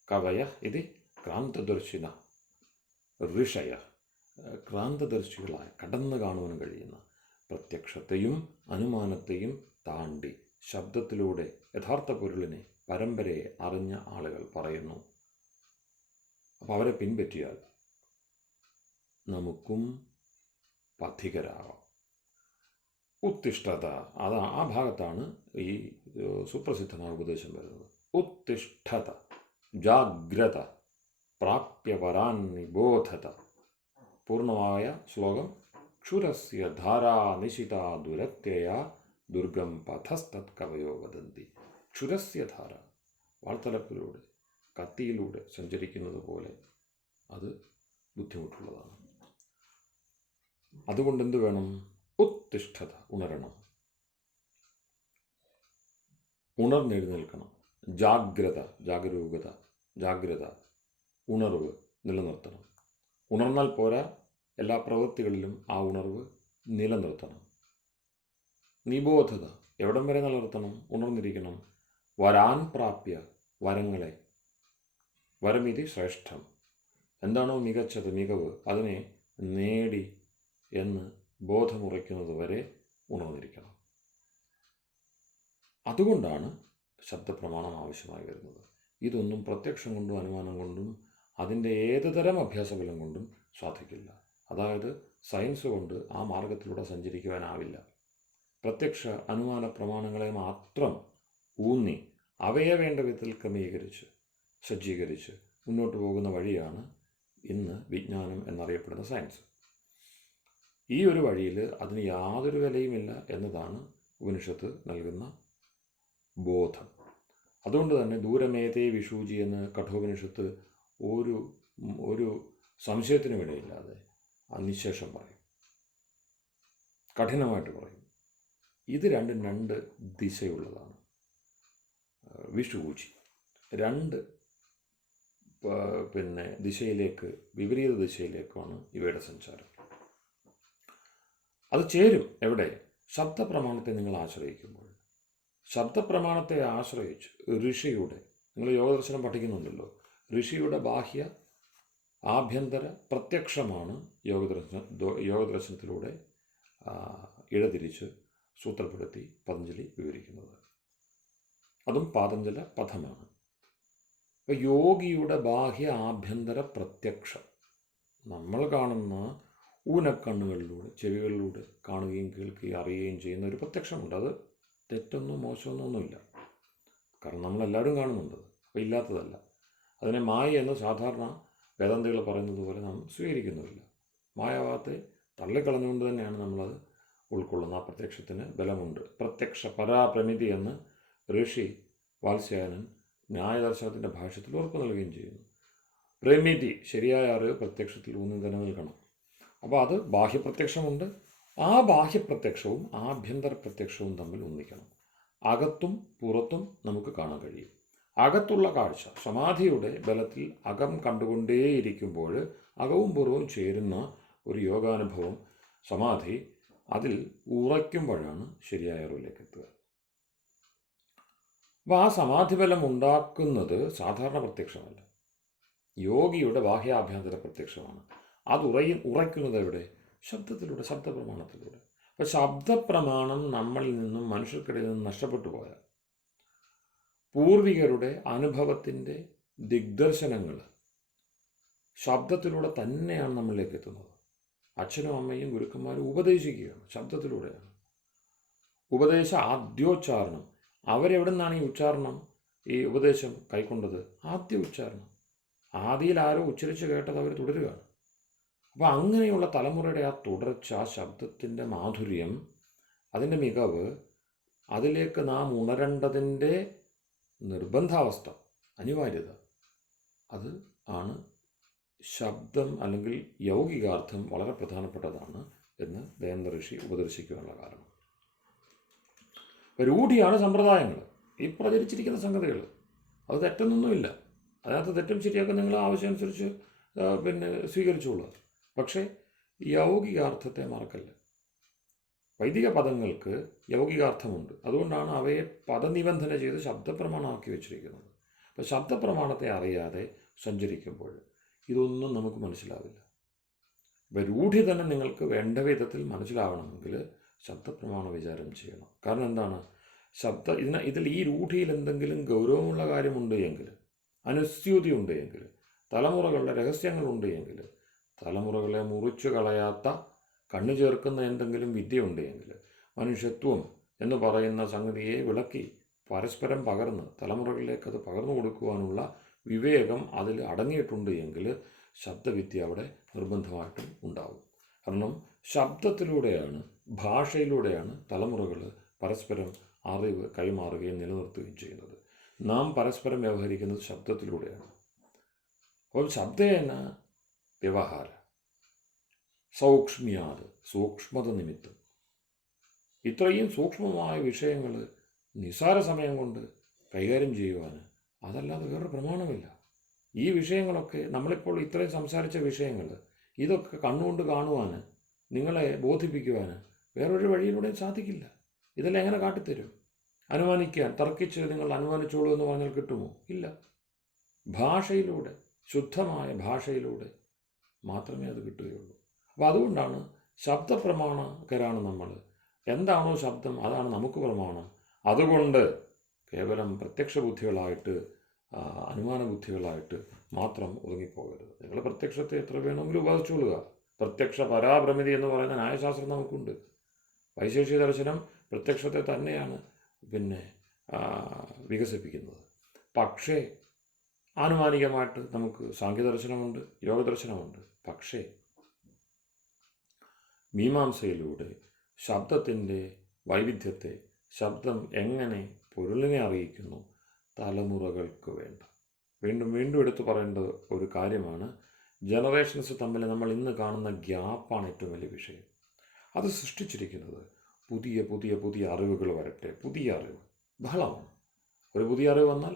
കവയ ഇത് ക്രാന്തദർശിന ഋഷയ, ക്രാന്തദർശികളായ, കടന്നു കാണുവാൻ കഴിയുന്ന, പ്രത്യക്ഷത്തെയും അനുമാനത്തെയും താണ്ടി ശബ്ദത്തിലൂടെ യഥാർത്ഥ പൊരുളിനെ, പരമ്പരയെ അറിഞ്ഞ ആളുകൾ പറയുന്നു. അപ്പോൾ അവരെ പിൻപറ്റിയാൽ നമുക്കും പഥികരാകാം. ഉത്തിഷ്ഠത, ആ ഭാഗത്താണ് ഈ സുപ്രസിദ്ധമായ ഉപദേശം വരുന്നത്. ഉത്തിഷ്ഠത, ജാഗ്രത, പ്രാപ്യപരാൻ നിബോധത. പൂർണ്ണമായ ശ്ലോകം: ക്ഷുരസ്യ ധാരാ നിശിത ദുരത്യയ ദുർഗം പഥസ്തത് കവയോ വദന്തി. ക്ഷുരസ്യ ധാര, വാൾത്തലപ്പിലൂടെ, കത്തിയിലൂടെ സഞ്ചരിക്കുന്നത് പോലെ അത് ബുദ്ധിമുട്ടുള്ളതാണ്. അതുകൊണ്ട് എന്ത് വേണം? ഉത്തിഷ്ഠത, ഉണരണം, ഉണർന്നെഴുന്നേൽക്കണം. ജാഗ്രത, ജാഗ്രത, ഉണർവ് നിലനിർത്തണം. ഉണർന്നാൽ പോരാ, എല്ലാ പ്രവൃത്തികളിലും ആ ഉണർവ് നിലനിർത്തണം. നിബോധത, എവിടം വരെ നിലനിർത്തണം? ഉണർന്നിരിക്കണം. വരാൻ പ്രാപ്യ, വരങ്ങളെ. വരമിതി ശ്രേഷ്ഠം, എന്താണോ മികച്ചത്, മികവ്, അതിനെ നേടി എന്ന് ബോധമുറയ്ക്കുന്നത് വരെ ഉണർന്നിരിക്കണം. അതുകൊണ്ടാണ് ശബ്ദപ്രമാണം ആവശ്യമായി വരുന്നത്. ഇതൊന്നും പ്രത്യക്ഷം കൊണ്ടും അനുമാനം കൊണ്ടും അതിൻ്റെ ഏത് തരം അഭ്യാസബലം കൊണ്ടും സാധിക്കില്ല. അതായത് സയൻസ് കൊണ്ട് ആ മാർഗത്തിലൂടെ സഞ്ചരിക്കുവാനാവില്ല. പ്രത്യക്ഷ അനുമാന പ്രമാണങ്ങളെ മാത്രം ഊന്നി അവയെ വേണ്ട വിധത്തിൽ ക്രമീകരിച്ച് സജ്ജീകരിച്ച് മുന്നോട്ട് പോകുന്ന വഴിയാണ് ഇന്ന് വിജ്ഞാനം എന്നറിയപ്പെടുന്ന സയൻസ്. ഈ ഒരു വഴിയിൽ അതിന് യാതൊരു വിലയുമില്ല എന്നതാണ് ഉപനിഷത്ത് നൽകുന്ന ബോധം. അതുകൊണ്ട് തന്നെ ദൂരമേതേ വിഷൂജി എന്ന് കഠോപനിഷത്ത് ഒരു സംശയത്തിനും ഇടയില്ലാതെ നിശേഷം പറയും, കഠിനമായിട്ട് പറയും. ഇത് രണ്ടും രണ്ട് ദിശയുള്ളതാണ്. വിഷൂജി രണ്ട് ദിശയിലേക്ക്, വിപരീത ദിശയിലേക്കാണ് ഇവയുടെ സഞ്ചാരം. അത് ചേരും എവിടെ? ശബ്ദപ്രമാണത്തെ നിങ്ങൾ ആശ്രയിക്കുമ്പോൾ. ശബ്ദപ്രമാണത്തെ ആശ്രയിച്ച് ഋഷിയുടെ, നിങ്ങൾ യോഗദർശനം പഠിക്കുന്നുണ്ടല്ലോ, ഋഷിയുടെ ബാഹ്യ ആഭ്യന്തര പ്രത്യക്ഷമാണ് യോഗദർശനത്തിലൂടെ ഇഴതിരിച്ച് സൂത്രപ്പെടുത്തി പതഞ്ജലി വിവരിക്കുന്നത്. അതും പാതഞ്ജല പഥമാണ്. അപ്പോൾ യോഗിയുടെ ബാഹ്യ ആഭ്യന്തര പ്രത്യക്ഷം നമ്മൾ കാണുന്ന ഊനക്കണ്ണുകളിലൂടെ, ചെവികളിലൂടെ കാണുകയും കേൾക്കുകയും അറിയുകയും ചെയ്യുന്ന ഒരു പ്രത്യക്ഷമുണ്ട്. അത് തെറ്റൊന്നോ മോശമൊന്നോ ഒന്നുമില്ല, കാരണം നമ്മളെല്ലാവരും കാണുന്നുണ്ട്. അപ്പോൾ ഇല്ലാത്തതല്ല. അതിനെ മായ എന്ന് സാധാരണ വേദാന്തികൾ പറയുന്നത് പോലെ നാം സ്വീകരിക്കുന്നുമില്ല. മായാവാദത്തെ തള്ളിക്കളഞ്ഞുകൊണ്ട് തന്നെയാണ് നമ്മളത് ഉൾക്കൊള്ളുന്ന. ആ പ്രത്യക്ഷത്തിന് ബലമുണ്ട്. പ്രത്യക്ഷ പരാപ്രമിതി എന്ന് ഋഷി വാത്സ്യായനൻ ന്യായദർശനത്തിൻ്റെ ഭാഷ്യത്തിൽ ഉറപ്പ് നൽകുകയും ചെയ്യുന്നു. പ്രമിതി, ശരിയായ അറിവ് പ്രത്യക്ഷത്തിൽ ഊന്നി തന്നെ നിൽക്കണം. അപ്പോൾ അത് ബാഹ്യപ്രത്യക്ഷമുണ്ട്. ആ ബാഹ്യപ്രത്യക്ഷവും ആഭ്യന്തര പ്രത്യക്ഷവും തമ്മിൽ ഒന്നിക്കണം. അകത്തും പുറത്തും നമുക്ക് കാണാൻ കഴിയും. അകത്തുള്ള കാഴ്ച സമാധിയുടെ ബലത്തിൽ അകം കണ്ടുകൊണ്ടേയിരിക്കുമ്പോൾ അകവും പുറവും ചേരുന്ന ഒരു യോഗാനുഭവം, സമാധി, അതിൽ ഉറയ്ക്കുമ്പോഴാണ് ശരിയായ അറിവിലേക്ക് എത്തുക. അപ്പോൾ ആ സമാധിബലം ഉണ്ടാക്കുന്നത് സാധാരണ പ്രത്യക്ഷമല്ല, യോഗിയുടെ ബാഹ്യാഭ്യന്തര പ്രത്യക്ഷമാണ്. അത് ഉറയ്ക്കുന്നത് എവിടെ? ശബ്ദത്തിലൂടെ, ശബ്ദപ്രമാണത്തിലൂടെ. അപ്പോൾ ശബ്ദപ്രമാണം നമ്മളിൽ നിന്നും, മനുഷ്യർക്കിടയിൽ നിന്നും നഷ്ടപ്പെട്ടു പോയാൽ പൂർവികരുടെ അനുഭവത്തിൻ്റെ ദിഗ്ദർശനങ്ങൾ ശബ്ദത്തിലൂടെ തന്നെയാണ് നമ്മളിലേക്ക് എത്തുന്നത്. അച്ഛനും അമ്മയും ഗുരുക്കന്മാരും ഉപദേശിക്കുകയാണ്, ശബ്ദത്തിലൂടെയാണ്. ഉപദേശ ആദ്യോച്ചാരണം. അവരെവിടെ നിന്നാണ് ഈ ഉച്ചാരണം, ഈ ഉപദേശം കൈക്കൊണ്ടത്? ആദ്യ ഉച്ചാരണം. ആദിയിൽ ആരോ ഉച്ചരിച്ച് കേട്ടത് അവർ തുടരുകയാണ്. അപ്പോൾ അങ്ങനെയുള്ള തലമുറയുടെ ആ തുടർച്ച, ആ ശബ്ദത്തിൻ്റെ മാധുര്യം, അതിൻ്റെ മികവ്, അതിലേക്ക് നാം ഉണരേണ്ടതിൻ്റെ നിർബന്ധാവസ്ഥ, അനിവാര്യത, അത് ആണ് ശബ്ദം അല്ലെങ്കിൽ യൗകികാർത്ഥം വളരെ പ്രധാനപ്പെട്ടതാണ് എന്ന് ദയാനന്ദ ഋഷി ഉപദേശിക്കുവാനുള്ള കാരണം. രൂഢിയാണ് സമ്പ്രദായങ്ങൾ, ഈ പ്രചരിച്ചിരിക്കുന്ന സംഗതികൾ. അത് തെറ്റൊന്നുമില്ല. അതിനകത്ത് തെറ്റും ശരിയൊക്കെ നിങ്ങൾ ആവശ്യമനുസരിച്ച് സ്വീകരിച്ചുകൊള്ളുക. പക്ഷേ യൗകികാർത്ഥത്തെ മറക്കല്ല. വൈദിക പദങ്ങൾക്ക് യൗകികാർത്ഥമുണ്ട്. അതുകൊണ്ടാണ് അവയെ പദനിബന്ധന ചെയ്ത് ശബ്ദപ്രമാണമാക്കി വെച്ചിരിക്കുന്നത്. അപ്പോൾ ശബ്ദപ്രമാണത്തെ അറിയാതെ സഞ്ചരിക്കുമ്പോൾ ഇതൊന്നും നമുക്ക് മനസ്സിലാവില്ല. അപ്പോൾ രൂഢി തന്നെ നിങ്ങൾക്ക് വേണ്ട വിധത്തിൽ മനസ്സിലാവണമെങ്കിൽ ശബ്ദപ്രമാണ വിചാരം ചെയ്യണം. കാരണം എന്താണ്? ഇതിൽ ഈ രൂഢിയിൽ എന്തെങ്കിലും ഗൗരവമുള്ള കാര്യമുണ്ട് എങ്കിൽ, അനുസ്യൂതി ഉണ്ട് എങ്കിൽ, തലമുറകളുടെ രഹസ്യങ്ങളുണ്ട് എങ്കിൽ, തലമുറകളെ മുറിച്ചു കളയാത്ത കണ്ണു ചേർക്കുന്ന എന്തെങ്കിലും വിദ്യയുണ്ട് എങ്കിൽ, മനുഷ്യത്വം എന്ന് പറയുന്ന സംഗതിയെ വിളക്കി പരസ്പരം പകർന്ന് തലമുറകളിലേക്ക് അത് പകർന്നു കൊടുക്കുവാനുള്ള വിവേകം അതിൽ അടങ്ങിയിട്ടുണ്ട് എങ്കിൽ ശബ്ദവിദ്യ അവിടെ നിർബന്ധമായിട്ടും ഉണ്ടാവും. കാരണം ശബ്ദത്തിലൂടെയാണ്, ഭാഷയിലൂടെയാണ് തലമുറകൾ പരസ്പരം അറിവ് കൈമാറുകയും നിലനിർത്തുകയും ചെയ്യുന്നത്. നാം പരസ്പരം വ്യവഹരിക്കുന്നത് ശബ്ദത്തിലൂടെയാണ്. അപ്പോൾ ശബ്ദേന വ്യവഹാര സൗക്ഷ്മ്യാത്, സൂക്ഷ്മത നിമിത്തം. ഇത്രയും സൂക്ഷ്മമായ വിഷയങ്ങൾ നിസ്സാര സമയം കൊണ്ട് കൈകാര്യം ചെയ്യുവാൻ അതല്ലാതെ വേറൊരു പ്രമാണമില്ല. ഈ വിഷയങ്ങളൊക്കെ നമ്മളിപ്പോൾ ഇത്രയും സംസാരിച്ച വിഷയങ്ങൾ, ഇതൊക്കെ കണ്ണുകൊണ്ട് കാണുവാൻ, നിങ്ങളെ ബോധിപ്പിക്കുവാൻ വേറൊരു വഴിയിലൂടെയും സാധിക്കില്ല. ഇതെല്ലാം എങ്ങനെ കാട്ടിത്തരും? അനുമാനിക്കാൻ തർക്കിച്ച് നിങ്ങൾ അനുമാനിച്ചോളൂ എന്ന് പറഞ്ഞാൽ കിട്ടുമോ? ഇല്ല. ഭാഷയിലൂടെ, ശുദ്ധമായ ഭാഷയിലൂടെ മാത്രമേ അത് കിട്ടുകയുള്ളൂ. അപ്പോൾ അതുകൊണ്ടാണ് ശബ്ദപ്രമാണകരാണ് നമ്മൾ. എന്താണോ ശബ്ദം അതാണ് നമുക്ക് പ്രമാണം. അതുകൊണ്ട് കേവലം പ്രത്യക്ഷ ബുദ്ധികളായിട്ട് അനുമാന ബുദ്ധികളായിട്ട് മാത്രം ഒതുങ്ങിപ്പോകരുത്. നിങ്ങൾ പ്രത്യക്ഷത്തെ എത്ര വേണമെങ്കിലും ഉപാസിച്ചുകൊള്ളുക. പ്രത്യക്ഷ പരാപ്രമിതി എന്ന് പറയുന്ന ന്യായശാസ്ത്രം നമുക്കുണ്ട്. വൈശേഷിക ദർശനം പ്രത്യക്ഷത്തെ തന്നെയാണ് വികസിപ്പിക്കുന്നത്. പക്ഷേ ആനുമാനികമായിട്ട് നമുക്ക് സാഖ്യദർശനമുണ്ട്, യോഗദർശനമുണ്ട്. പക്ഷേ മീമാംസയിലൂടെ ശബ്ദത്തിൻ്റെ വൈവിധ്യത്തെ, ശബ്ദം എങ്ങനെ പൊരുളിനെ അറിയിക്കുന്നു, തലമുറകൾക്ക് വേണ്ട. വീണ്ടും വീണ്ടും എടുത്തു പറയേണ്ട ഒരു കാര്യമാണ്, ജനറേഷൻസ് തമ്മിൽ നമ്മൾ ഇന്ന് കാണുന്ന ഗ്യാപ്പാണ് ഏറ്റവും വലിയ വിഷയം. അത് സൃഷ്ടിച്ചിരിക്കുന്നത് പുതിയ പുതിയ പുതിയ അറിവുകൾ വരട്ടെ. പുതിയ അറിവ് ബഹളമാണ്. ഒരു പുതിയ അറിവ് വന്നാൽ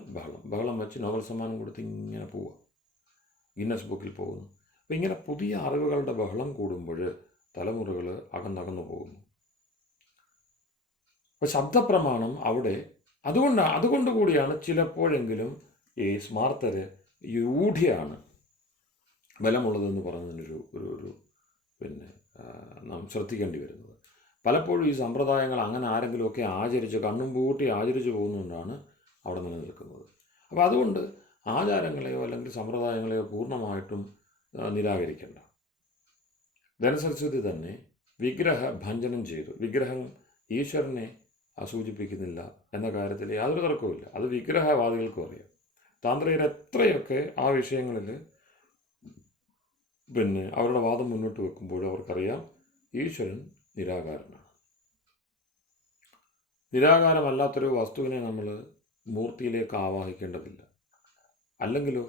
ബഹളം വെച്ച് നോബൽ സമ്മാനം കൊടുത്ത് ഇങ്ങനെ പോവുക, ഗിന്നസ് ബുക്കിൽ പോകുന്നു. അപ്പോൾ ഇങ്ങനെ പുതിയ അറിവുകളുടെ ബഹളം കൂടുമ്പോൾ തലമുറകൾ അകന്നകന്നു പോകുന്നു. അപ്പോൾ ശബ്ദപ്രമാണം അവിടെ അതുകൊണ്ട് കൂടിയാണ് ചിലപ്പോഴെങ്കിലും ഈ സ്മാർത്തര് രൂഢിയാണ് ബലമുള്ളതെന്ന് പറയുന്നതിനൊരു ഒരു നാം ശ്രദ്ധിക്കേണ്ടി വരുന്നത്. പലപ്പോഴും ഈ സമ്പ്രദായങ്ങൾ അങ്ങനെ ആരെങ്കിലുമൊക്കെ ആചരിച്ച് കണ്ണും പൂട്ടി ആചരിച്ച് പോകുന്നതുകൊണ്ടാണ് അവിടെ നിലനിൽക്കുന്നത്. അപ്പോൾ അതുകൊണ്ട് ആചാരങ്ങളെയോ അല്ലെങ്കിൽ സമ്പ്രദായങ്ങളെയോ പൂർണ്ണമായിട്ടും നിരാകരിക്കേണ്ട. ധനസരസ്വതി തന്നെ വിഗ്രഹ ഭഞ്ജനം ചെയ്തു. വിഗ്രഹം ഈശ്വരനെ സൂചിപ്പിക്കുന്നില്ല എന്ന കാര്യത്തിൽ യാതൊരു തർക്കവുമില്ല. അത് വിഗ്രഹവാദികൾക്കും അറിയാം. താന്ത്രികർ എത്രയൊക്കെ ആ വിഷയങ്ങളിൽ അവരുടെ വാദം മുന്നോട്ട് വെക്കുമ്പോൾ അവർക്കറിയാം ഈശ്വരൻ നിരാകാരനാണ്. നിരാകാരമല്ലാത്തൊരു വസ്തുവിനെ നമ്മൾ മൂർത്തിയിലേക്ക് ആവാഹിക്കേണ്ടതില്ല. അല്ലെങ്കിലോ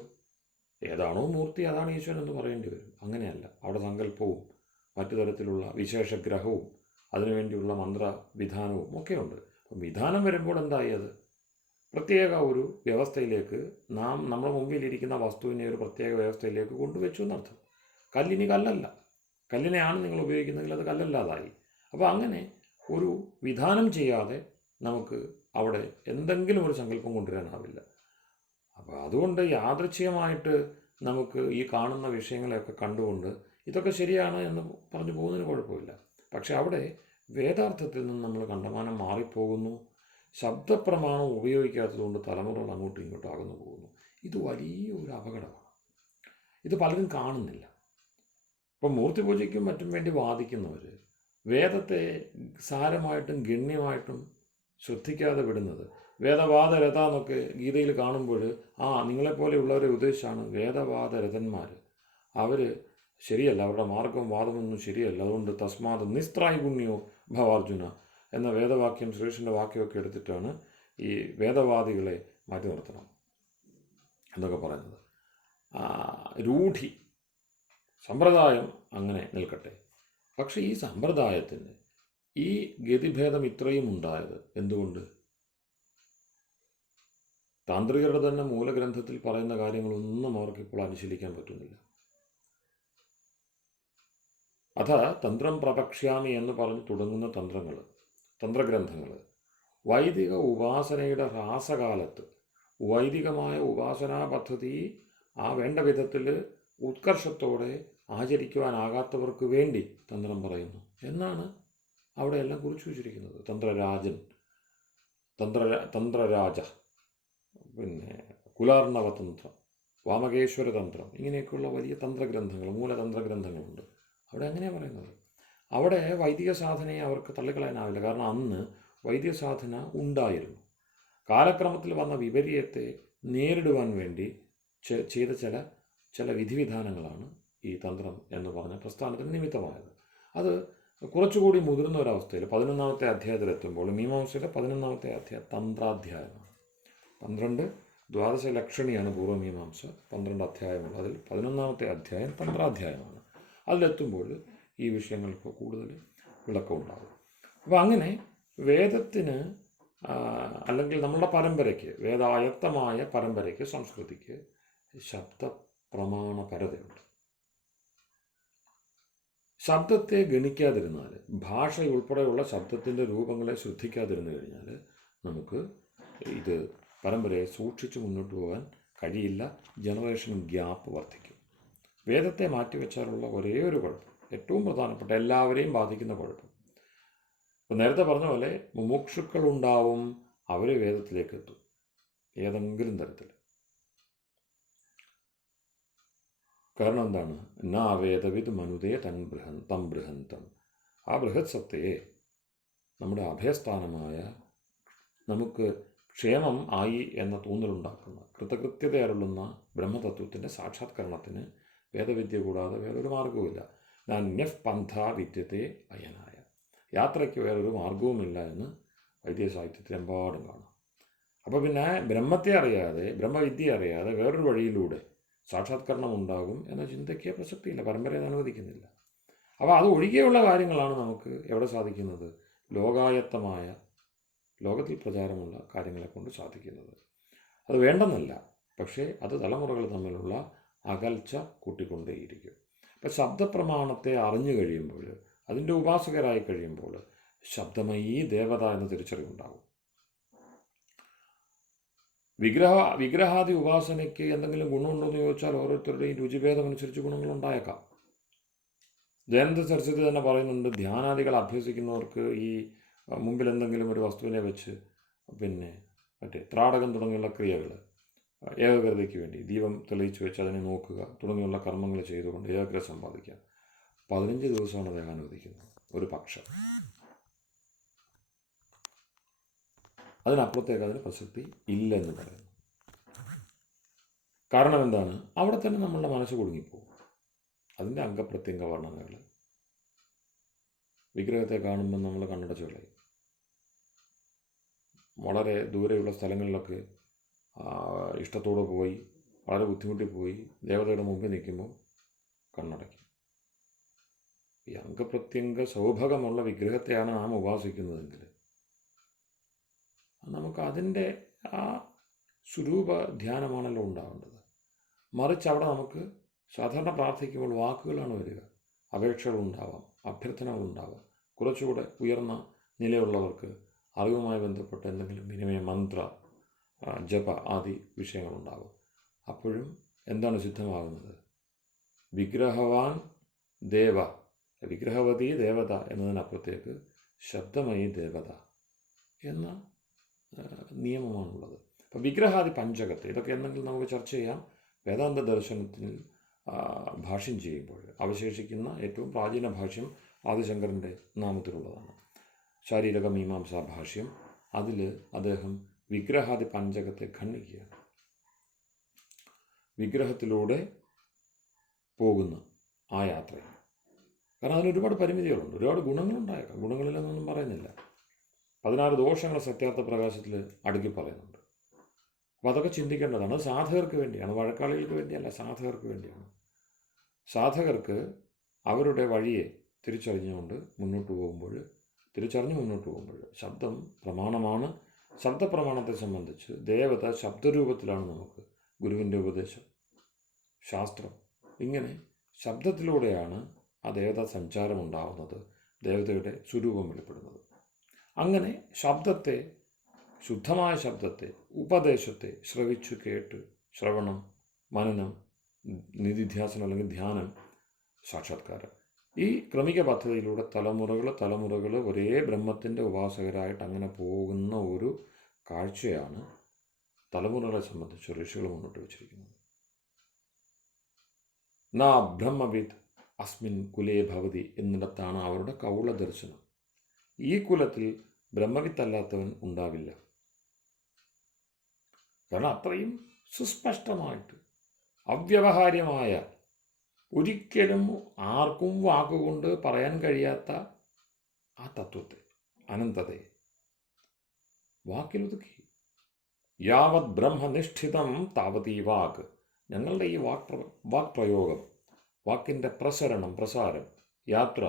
ഏതാണോ മൂർത്തി അതാണ് ഈശ്വരൻ എന്ന് പറയേണ്ടി വരും. അങ്ങനെയല്ല. അവിടെ സങ്കല്പവും മറ്റു തരത്തിലുള്ള വിശേഷഗ്രഹവും അതിനുവേണ്ടിയുള്ള മന്ത്രവിധാനവും ഒക്കെ ഉണ്ട്. അപ്പം വിധാനം വരുമ്പോൾ എന്തായി? അത് പ്രത്യേക ഒരു വ്യവസ്ഥയിലേക്ക് നമ്മുടെ മുമ്പിലിരിക്കുന്ന വസ്തുവിനെ ഒരു പ്രത്യേക വ്യവസ്ഥയിലേക്ക് കൊണ്ടുവച്ചു എന്നർത്ഥം. കല്ലിനി കല്ലല്ല. കല്ലിനെയാണ് നിങ്ങൾ ഉപയോഗിക്കുന്നതെങ്കിൽ അത് കല്ലല്ലാതായി. അപ്പോൾ അങ്ങനെ ഒരു വിധാനം ചെയ്യാതെ നമുക്ക് അവിടെ എന്തെങ്കിലും ഒരു സങ്കല്പം കൊണ്ടുവരാനാവില്ല. അപ്പോൾ അതുകൊണ്ട് യാദൃച്ഛികമായിട്ട് നമുക്ക് ഈ കാണുന്ന വിഷയങ്ങളെയൊക്കെ കണ്ടുകൊണ്ട് ഇതൊക്കെ ശരിയാണ് എന്ന് പറഞ്ഞു പോകുന്നതിന് കുഴപ്പമില്ല. പക്ഷെ അവിടെ വേദാർത്ഥത്തിൽ നിന്ന് നമ്മൾ കണ്ടമാനം മാറിപ്പോകുന്നു. ശബ്ദപ്രമാണം ഉപയോഗിക്കാത്തതുകൊണ്ട് തലമുറകൾ അങ്ങോട്ടും ഇങ്ങോട്ടും അകന്നു പോകുന്നു. ഇത് വലിയൊരു അപകടമാണ്. ഇത് പലരും കാണുന്നില്ല. ഇപ്പം മൂർത്തിപൂജയ്ക്കും മറ്റും വേണ്ടി വാദിക്കുന്നവർ വേദത്തെ സാരമായിട്ടും ഗണ്യമായിട്ടും ശ്രദ്ധിക്കാതെ വിടുന്നത്, വേദവാദരഥ എന്നൊക്കെ ഗീതയിൽ കാണുമ്പോൾ നിങ്ങളെപ്പോലെയുള്ളവരെ ഉദ്ദേശിച്ചാണ് വേദവാദരഥന്മാർ. അവർ ശരിയല്ല, അവരുടെ മാർഗവും വാദമൊന്നും ശരിയല്ല. അതുകൊണ്ട് തസ്മാത് നിസ്ത്രായിഗുണ്യോ ഭവാർജുന എന്ന വേദവാക്യം, ശ്രീകൃഷ്ണൻ്റെ വാക്യമൊക്കെ എടുത്തിട്ടാണ് ഈ വേദവാദികളെ മാറ്റി നിർത്തണം എന്നൊക്കെ പറയുന്നത്. രൂഢി, സമ്പ്രദായം അങ്ങനെ നിൽക്കട്ടെ. പക്ഷെ ഈ സമ്പ്രദായത്തിന് ഈ ഗതിഭേദം ഇത്രയും ഉണ്ടായത് എന്തുകൊണ്ട്? താന്ത്രികരുടെ തന്നെ മൂലഗ്രന്ഥത്തിൽ പറയുന്ന കാര്യങ്ങളൊന്നും അവർക്കിപ്പോൾ അനുശീലിക്കാൻ പറ്റുന്നില്ല. അഥ തന്ത്രം പ്രപക്ഷ്യാമി എന്ന് പറഞ്ഞ് തുടങ്ങുന്ന തന്ത്രഗ്രന്ഥങ്ങൾ വൈദിക ഉപാസനയുടെ ഹ്രാസകാലത്ത് വൈദികമായ ഉപാസനാ പദ്ധതി വേണ്ട വിധത്തിൽ ഉത്കർഷത്തോടെ ആചരിക്കുവാനാകാത്തവർക്ക് വേണ്ടി തന്ത്രം പറയുന്നു എന്നാണ് അവിടെ എല്ലാം കുറിച്ചു വച്ചിരിക്കുന്നത്. തന്ത്രരാജ, കുലാർണവതന്ത്രം, വാമകേശ്വര തന്ത്രം, ഇങ്ങനെയൊക്കെയുള്ള വലിയ തന്ത്രഗ്രന്ഥങ്ങൾ, മൂലതന്ത്രഗ്രന്ഥങ്ങളുണ്ട്. അവിടെ അങ്ങനെയാണ് പറയുന്നത്. അവിടെ വൈദിക സാധനയെ അവർക്ക് തള്ളിക്കളയാനാവില്ല. കാരണം അന്ന് വൈദിക സാധന ഉണ്ടായിരുന്നു. കാലക്രമത്തിൽ വന്ന വിപര്യത്തെ നേരിടുവാൻ വേണ്ടി ചെയ്ത ചില വിധിവിധാനങ്ങളാണ് ഈ തന്ത്രം എന്ന് പറഞ്ഞ പ്രസ്ഥാനത്തിന് നിമിത്തമായത്. അത് കുറച്ചുകൂടി മുതിർന്ന ഒരവസ്ഥയിൽ 11ാമത്തെ അധ്യായത്തിലെത്തുമ്പോൾ മീമാംസയിലെ 11ാമത്തെ അധ്യായം തന്ത്രാധ്യായമാണ്. 12 ദ്വാദശ ലക്ഷണിയാണ് പൂർവ്വമീമാംസ, 12 അധ്യായമുള്ള. അതിൽ 11ാമത്തെ അധ്യായം തന്ത്രാധ്യായമാണ്. അതിലെത്തുമ്പോൾ ഈ വിഷയങ്ങൾക്ക് കൂടുതൽ വിളക്കമുണ്ടാകും. അപ്പോൾ അങ്ങനെ വേദത്തിന് അല്ലെങ്കിൽ നമ്മളുടെ പരമ്പരയ്ക്ക്, വേദായത്തമായ പരമ്പരയ്ക്ക്, സംസ്കൃതിക്ക് ശബ്ദ പ്രമാണപരതയുണ്ട്. ശബ്ദത്തെ ഗണിക്കാതിരുന്നാൽ, ഭാഷ ഉൾപ്പെടെയുള്ള ശബ്ദത്തിൻ്റെ രൂപങ്ങളെ ശ്രദ്ധിക്കാതിരുന്നു കഴിഞ്ഞാൽ നമുക്ക് ഇത് പരമ്പരയെ സൂക്ഷിച്ച് മുന്നോട്ട് പോകാൻ കഴിയില്ല. ജനറേഷൻ ഗ്യാപ്പ് വർദ്ധിക്കും. വേദത്തെ മാറ്റിവെച്ചാലുള്ള ഒരേ ഒരു കുഴപ്പം, ഏറ്റവും പ്രധാനപ്പെട്ട എല്ലാവരെയും ബാധിക്കുന്ന കുഴപ്പം, ഇപ്പം നേരത്തെ പറഞ്ഞ പോലെ മുമുക്ഷുക്കളുണ്ടാവും, അവർ വേദത്തിലേക്ക് എത്തും ഏതെങ്കിലും തരത്തിൽ. കാരണം എന്താണ്? നാ വേദവിത് മനുതേ തം ബൃഹന്തം. ആ ബൃഹത് സത്തയെ, നമ്മുടെ അഭയസ്ഥാനമായ, നമുക്ക് ക്ഷേമം ആയി എന്ന തോന്നലുണ്ടാക്കുന്ന, കൃതകൃത്യത അരുളുന്ന ബ്രഹ്മതത്വത്തിൻ്റെ സാക്ഷാത്കരണത്തിന് വേദവിദ്യ കൂടാതെ വേറൊരു മാർഗവുമില്ല. നാന്യഃ പന്ഥ വിദ്യത്തെ അയനായ. യാത്രയ്ക്ക് വേറൊരു മാർഗവുമില്ല എന്ന് വൈദ്യസാഹിത്യത്തിലെമ്പാടും കാണാം. അപ്പോൾ പിന്നെ ബ്രഹ്മത്തെ അറിയാതെ, ബ്രഹ്മവിദ്യ അറിയാതെ വേറൊരു വഴിയിലൂടെ സാക്ഷാത്കരണം ഉണ്ടാകും എന്ന ചിന്തയ്ക്ക് പ്രസക്തിയില്ല, പരമ്പരയെ അനുവദിക്കുന്നില്ല. അപ്പോൾ അത് ഒഴികെയുള്ള കാര്യങ്ങളാണ് നമുക്ക് എവിടെ സാധിക്കുന്നത്? ലോകായത്തമായ, ലോകത്തിൽ പ്രചാരമുള്ള കാര്യങ്ങളെ കൊണ്ട് സാധിക്കുന്നത്. അത് വേണ്ടെന്നല്ല, പക്ഷേ അത് തലമുറകൾ തമ്മിലുള്ള അകൽച്ച കൂട്ടിക്കൊണ്ടേയിരിക്കും. അപ്പം ശബ്ദപ്രമാണത്തെ അറിഞ്ഞു കഴിയുമ്പോൾ, അതിൻ്റെ ഉപാസകരായി കഴിയുമ്പോൾ ശബ്ദമയീ ദേവത എന്ന തിരിച്ചറിവുണ്ടാകും. വിഗ്രഹാദി ഉപാസനയ്ക്ക് എന്തെങ്കിലും ഗുണമുണ്ടോ എന്ന് ചോദിച്ചാൽ ഓരോരുത്തരുടെയും രുചിഭേദമനുസരിച്ച് ഗുണങ്ങളുണ്ടായേക്കാം. ദയാനന്ദ സരസ്വതി തന്നെ പറയുന്നുണ്ട്, ധ്യാനാദികൾ അഭ്യസിക്കുന്നവർക്ക് ഈ മുമ്പിൽ എന്തെങ്കിലും ഒരു വസ്തുവിനെ വെച്ച് മറ്റേ ത്രാടകം തുടങ്ങിയുള്ള ക്രിയകൾ, ഏകാഗ്രതയ്ക്ക് വേണ്ടി ദീപം തെളിയിച്ച് വെച്ച് അതിനെ നോക്കുക തുടങ്ങിയുള്ള കർമ്മങ്ങൾ ചെയ്തുകൊണ്ട് ഏകാഗ്രത സമ്പാദിക്കുക. 15 ദിവസമാണ് അദ്ദേഹം അനുവദിക്കുന്നത്, ഒരു പക്ഷം. അതിനപ്പുറത്തേക്ക് അതിന് പ്രസക്തി ഇല്ലെന്ന് പറയുന്നു. കാരണം എന്താണ്? അവിടെ തന്നെ നമ്മളുടെ മനസ്സ് കുടുങ്ങിപ്പോകും. അതിൻ്റെ അംഗപ്രത്യംഗ വർണ്ണനകൾ വിഗ്രഹത്തെ കാണുമ്പോൾ നമ്മൾ കണ്ണടച്ച് കളയും. വളരെ ദൂരെയുള്ള സ്ഥലങ്ങളിലൊക്കെ ഇഷ്ടത്തോടെ പോയി, വളരെ ബുദ്ധിമുട്ടി പോയി ദേവതയുടെ മുമ്പിൽ നിൽക്കുമ്പോൾ കണ്ണടയ്ക്കും. ഈ അംഗപ്രത്യംഗ സൗഭഗമുള്ള വിഗ്രഹത്തെയാണ് നാം ഉപാസിക്കുന്നതെങ്കിൽ നമുക്ക് അതിൻ്റെ ആ സ്വരൂപ ധ്യാനമാണല്ലോ ഉണ്ടാവേണ്ടത്. മറിച്ച് അവിടെ നമുക്ക് സാധാരണ പ്രാർത്ഥിക്കുമ്പോൾ വാക്കുകളാണ് വരിക, അപേക്ഷകളുണ്ടാവാം, അഭ്യർത്ഥനകളുണ്ടാവാം. കുറച്ചുകൂടെ ഉയർന്ന നിലയുള്ളവർക്ക് അറിവുമായി ബന്ധപ്പെട്ട എന്തെങ്കിലും വിനിമയ മന്ത്ര, ജപ ആദി വിഷയങ്ങളുണ്ടാവും. അപ്പോഴും എന്താണ് സിദ്ധമാകുന്നത്? വിഗ്രഹവാൻ ദേവ, വിഗ്രഹവതി ദേവത എന്നതിനപ്പുറത്തേക്ക് ശബ്ദമയി ദേവത എന്ന നിയമമാണുള്ളത്. അപ്പോൾ വിഗ്രഹാദി പഞ്ചകത്തെ, ഇതൊക്കെ എന്തെങ്കിലും നമുക്ക് ചർച്ച ചെയ്യാം വേദാന്ത ദർശനത്തിൽ ഭാഷ്യം ചെയ്യുമ്പോൾ. അവശേഷിക്കുന്ന ഏറ്റവും പ്രാചീന ഭാഷ്യം ആദിശങ്കരൻ്റെ നാമത്തിലുള്ളതാണ്, ശാരീരക മീമാംസാ ഭാഷ്യം. അതിൽ അദ്ദേഹം വിഗ്രഹാദി പഞ്ചകത്തെ ഖണ്ഡിക്കുകയാണ്. വിഗ്രഹത്തിലൂടെ പോകുന്ന ആ യാത്രയാണ്. കാരണം അതിന് ഒരുപാട് പരിമിതികളുണ്ട്, ഒരുപാട് ഗുണങ്ങളുണ്ടായേക്കാം, ഗുണങ്ങളിലൊന്നും പറയുന്നില്ല. 16 ദോഷങ്ങൾ സത്യാർത്ഥ പ്രകാശത്തിൽ അടുക്കി പറയുന്നുണ്ട്. അപ്പോൾ അതൊക്കെ ചിന്തിക്കേണ്ടതാണ്. അത് സാധകർക്ക് വേണ്ടിയാണ്, വഴക്കാളികൾക്ക് വേണ്ടിയല്ല, സാധകർക്ക് വേണ്ടിയാണ്. സാധകർക്ക് അവരുടെ വഴിയെ തിരിച്ചറിഞ്ഞു മുന്നോട്ട് പോകുമ്പോൾ ശബ്ദം പ്രമാണമാണ്. ശബ്ദപ്രമാണത്തെ സംബന്ധിച്ച് ദേവത ശബ്ദരൂപത്തിലാണ് നമുക്ക് ഗുരുവിൻ്റെ ഉപദേശം, ശാസ്ത്രം. ഇങ്ങനെ ശബ്ദത്തിലൂടെയാണ് ആ ദേവതാ സഞ്ചാരം ഉണ്ടാവുന്നത്, ദേവതയുടെ സ്വരൂപം വെളിപ്പെടുന്നത്. അങ്ങനെ ശബ്ദത്തെ, ശുദ്ധമായ ശബ്ദത്തെ, ഉപദേശത്തെ ശ്രവിച്ചു കേട്ട്, ശ്രവണം, മനനം, നിധിധ്യാസനം അല്ലെങ്കിൽ ധ്യാനം, സാക്ഷാത്കാരം, ഈ ക്രമിക പദ്ധതിയിലൂടെ തലമുറകൾ ഒരേ ബ്രഹ്മത്തിൻ്റെ ഉപാസകരായിട്ട് അങ്ങനെ പോകുന്ന ഒരു കാഴ്ചയാണ് തലമുറകളെ സംബന്ധിച്ച് ഋഷികൾ മുന്നോട്ട് വച്ചിരിക്കുന്നത്. നാ ബ്രഹ്മവിദ് അസ്മിൻ കുലേ ഭവതി എന്നിടത്താണ് അവരുടെ കൗള ദർശനം. ഈ കുലത്തിൽ ബ്രഹ്മവിത്തല്ലാത്തവൻ ഉണ്ടാവില്ല. കാരണം അത്രയും സുസ്പഷ്ടമായിട്ട് അവ്യവഹാര്യമായ, ഒരിക്കലും ആർക്കും വാക്കുകൊണ്ട് പറയാൻ കഴിയാത്ത ആ തത്വത്തെ, അനന്തതയെ വാക്കിലൊതുക്കി. യാവത് ബ്രഹ്മനിഷ്ഠിതം താവതീ വാക്ക്. ഞങ്ങളുടെ ഈ വാക്പ്രയോഗം, വാക്കിൻ്റെ പ്രസാരം, യാത്ര,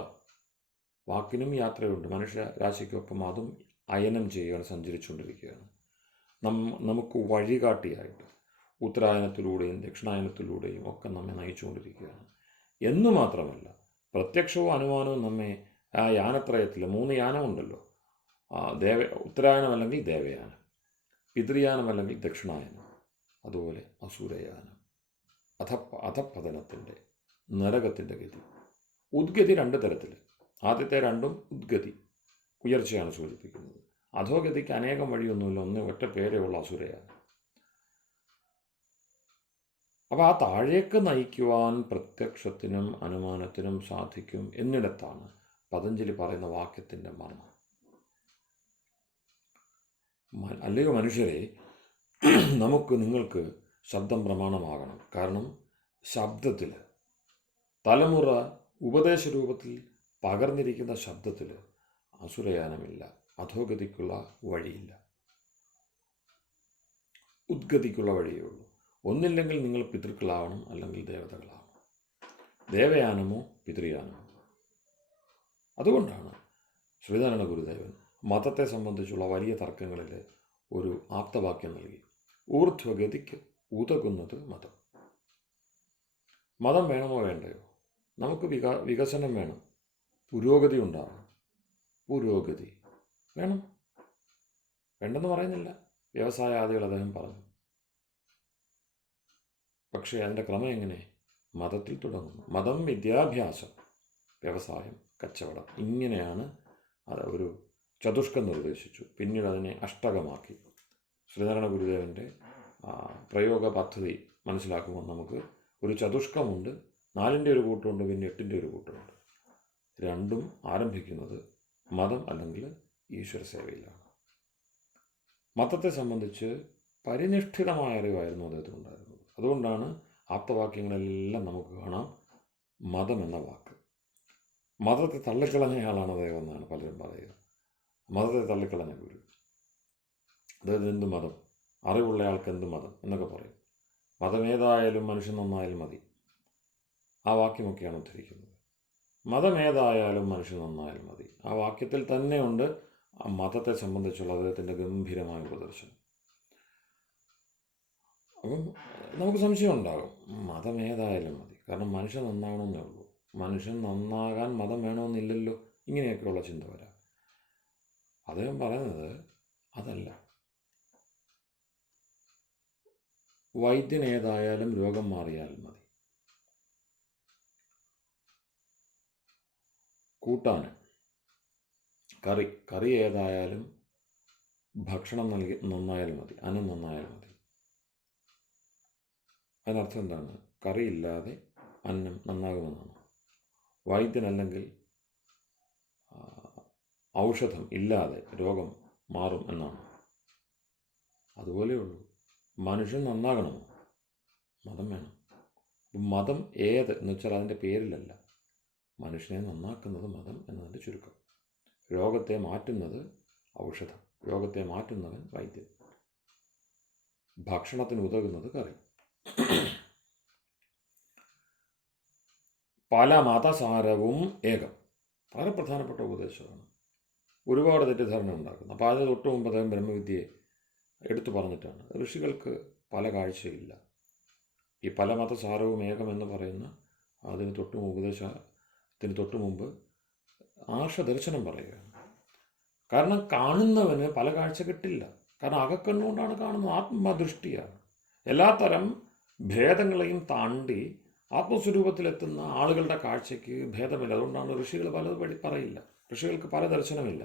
വാക്കിനും യാത്രയുണ്ട്. മനുഷ്യരാശിക്കൊപ്പം അതും അയനം ചെയ്യുകയാണ്, സഞ്ചരിച്ചുകൊണ്ടിരിക്കുകയാണ്. നമുക്ക് വഴികാട്ടിയായിട്ട് ഉത്തരായനത്തിലൂടെയും ദക്ഷിണായനത്തിലൂടെയും ഒക്കെ നമ്മെ നയിച്ചുകൊണ്ടിരിക്കുകയാണ്. എന്നു മാത്രമല്ല പ്രത്യക്ഷവും അനുമാനവും നമ്മെ ആ യാനത്രയത്തിൽ 3 യാനമുണ്ടല്ലോ. ഉത്തരായനം അല്ലെങ്കിൽ ദേവയാനം, പിതൃയാനം അല്ലെങ്കിൽ ദക്ഷിണായനം, അതുപോലെ അസുരയാനം, അധപ്പതനത്തിൻ്റെ, നരകത്തിൻ്റെ ഗതി. ഉദ്ഗതി 2 തരത്തിൽ. ആദ്യത്തെ രണ്ടും ഉദ്ഗതി, ഉയർച്ചയാണ് സൂചിപ്പിക്കുന്നത്. അധോഗതിക്ക് അനേകം വഴിയൊന്നുമില്ല, ഒറ്റ പേരേ ഉള്ള അസുരയാണ്. അപ്പോൾ ആ താഴേക്ക് നയിക്കുവാൻ പ്രത്യക്ഷത്തിനും അനുമാനത്തിനും സാധിക്കും എന്നിടത്താണ് പതഞ്ജലി പറയുന്ന വാക്യത്തിൻ്റെ മർമ്മം. അല്ലയോ മനുഷ്യരെ, നിങ്ങൾക്ക് ശബ്ദം പ്രമാണമാകണം. കാരണം ശബ്ദത്തിൽ, തലമുറ ഉപദേശ രൂപത്തിൽ പകർന്നിരിക്കുന്ന ശബ്ദത്തിൽ അസുരയാനമില്ല, അധോഗതിക്കുള്ള വഴിയില്ല, ഉദ്ഗതിക്കുള്ള വഴിയേ ഉള്ളൂ. ഒന്നില്ലെങ്കിൽ നിങ്ങൾ പിതൃക്കളാവണം, അല്ലെങ്കിൽ ദേവതകളാവണം, ദേവയാനമോ പിതൃയാനമോ. അതുകൊണ്ടാണ് ശ്രീനാരായണ ഗുരുദേവൻ മതത്തെ സംബന്ധിച്ചുള്ള വലിയ തർക്കങ്ങളിൽ ഒരു ആപ്തവാക്യം നൽകി. ഊർധ്വഗതിക്ക് ഉതകുന്നത് മതം. മതം വേണമോ വേണ്ടയോ? നമുക്ക് വികസനം വേണം, പുരോഗതി ഉണ്ടാവണം. പുരോഗതി വേണം, വേണ്ടെന്ന് പറയുന്നില്ല. വ്യവസായാദികൾ അദ്ദേഹം പറഞ്ഞു. പക്ഷേ അതിൻ്റെ ക്രമം എങ്ങനെ? മതത്തിൽ തുടങ്ങുന്നു. മതം, വിദ്യാഭ്യാസം, വ്യവസായം, കച്ചവടം, ഇങ്ങനെയാണ് അത് ഒരു ചതുഷ്കം നിർദ്ദേശിച്ചു. പിന്നീട് അതിനെ അഷ്ടകമാക്കി. ശ്രീനാരായണ ഗുരുദേവൻ്റെ പ്രയോഗ പദ്ധതി മനസ്സിലാക്കുമ്പോൾ നമുക്ക് ഒരു ചതുഷ്കമുണ്ട്, 4ൻ്റെ ഒരു കൂട്ടമുണ്ട്, പിന്നെ 8ൻ്റെ ഒരു കൂട്ടമുണ്ട്. രണ്ടും ആരംഭിക്കുന്നത് മതം അല്ലെങ്കിൽ ഈശ്വര സേവയിലാണ്. മതത്തെ സംബന്ധിച്ച് പരിനിഷ്ഠിതമായ അറിവായിരുന്നു അദ്ദേഹത്തിനുണ്ടായിരുന്നത്. അതുകൊണ്ടാണ് ആപ്തവാക്യങ്ങളെല്ലാം നമുക്ക് കാണാം മതം എന്ന വാക്ക്. മതത്തെ തള്ളിക്കളഞ്ഞയാളാണ് അദ്ദേഹം എന്നാണ് പലരും പറയുക. മതത്തെ തള്ളിക്കളഞ്ഞ ഗുരു. അതായത് എന്ത് മതം, അറിവുള്ളയാൾക്ക് എന്ത് മതം എന്നൊക്കെ പറയും. മതമേതായാലും മനുഷ്യൻ നന്നായാലും മതി, ആ വാക്യമൊക്കെയാണ് ഉദ്ധരിക്കുന്നത്. മതമേതായാലും മനുഷ്യൻ നന്നായാലും മതി, ആ വാക്യത്തിൽ തന്നെയുണ്ട് ആ മതത്തെ സംബന്ധിച്ചുള്ള അദ്ദേഹത്തിൻ്റെ ഗംഭീരമായ ഉപദർശനം. അപ്പം നമുക്ക് സംശയം ഉണ്ടാകും, മതമേതായാലും മതി, കാരണം മനുഷ്യൻ നന്നാകണമെന്നേ ഉള്ളൂ, മനുഷ്യൻ നന്നാകാൻ മതം വേണമെന്നില്ലല്ലോ, ഇങ്ങനെയൊക്കെയുള്ള ചിന്ത വരാം. അദ്ദേഹം പറയുന്നത് അതല്ല. വൈദ്യൻ ഏതായാലും രോഗം മാറിയാൽ മതി. കൂട്ടാൻ കറി ഏതായാലും ഭക്ഷണം നന്നായാൽ മതി, അന്നം നന്നായാൽ മതി. അതിനർത്ഥം എന്താണ്? കറിയില്ലാതെ അന്നം നന്നാകുമെന്നാണ്. വൈദ്യനല്ലെങ്കിൽ ഔഷധം ഇല്ലാതെ രോഗം മാറും എന്നാണ്. അതുപോലെയുള്ളൂ. മനുഷ്യൻ നന്നാകണമോ? മതം വേണം. മതം ഏത് എന്ന് വെച്ചാൽ അതിൻ്റെ പേരിലല്ല, മനുഷ്യനെ നന്നാക്കുന്നത് മതം എന്നതിൻ്റെ ചുരുക്കം. രോഗത്തെ മാറ്റുന്നത് ഔഷധം, രോഗത്തെ മാറ്റുന്നവൻ വൈദ്യൻ, ഭക്ഷണത്തിന് ഉതകുന്നത് കറി. പല മതസാരവും ഏകം, വളരെ പ്രധാനപ്പെട്ട ഉപദേശമാണ്. ഒരുപാട് തെറ്റിദ്ധാരണ ഉണ്ടാക്കുന്നു. അപ്പോൾ അതിന് തൊട്ട് മുമ്പ് അദ്ദേഹം ബ്രഹ്മവിദ്യയെ എടുത്തു പറഞ്ഞിട്ടാണ്. ഋഷികൾക്ക് പല കാഴ്ചയില്ല. ഈ പല മതസാരവും ഏകം എന്ന് പറയുന്ന അതിന് ഉപദേശത്തിന് തൊട്ട് മുമ്പ് ആർഷദർശനം പറയുകയാണ്. കാരണം കാണുന്നവന് പല കാഴ്ച കിട്ടില്ല, കാരണം അകക്കണ്ണുകൊണ്ടാണ് കാണുന്നത്, ആത്മദൃഷ്ടിയാണ്. എല്ലാത്തരം ഭേദങ്ങളെയും താണ്ടി ആത്മസ്വരൂപത്തിലെത്തുന്ന ആളുകളുടെ കാഴ്ചയ്ക്ക് ഭേദമില്ല. അതുകൊണ്ടാണ് ഋഷികൾ പലത് പറയില്ല, ഋഷികൾക്ക് പല ദർശനമില്ല.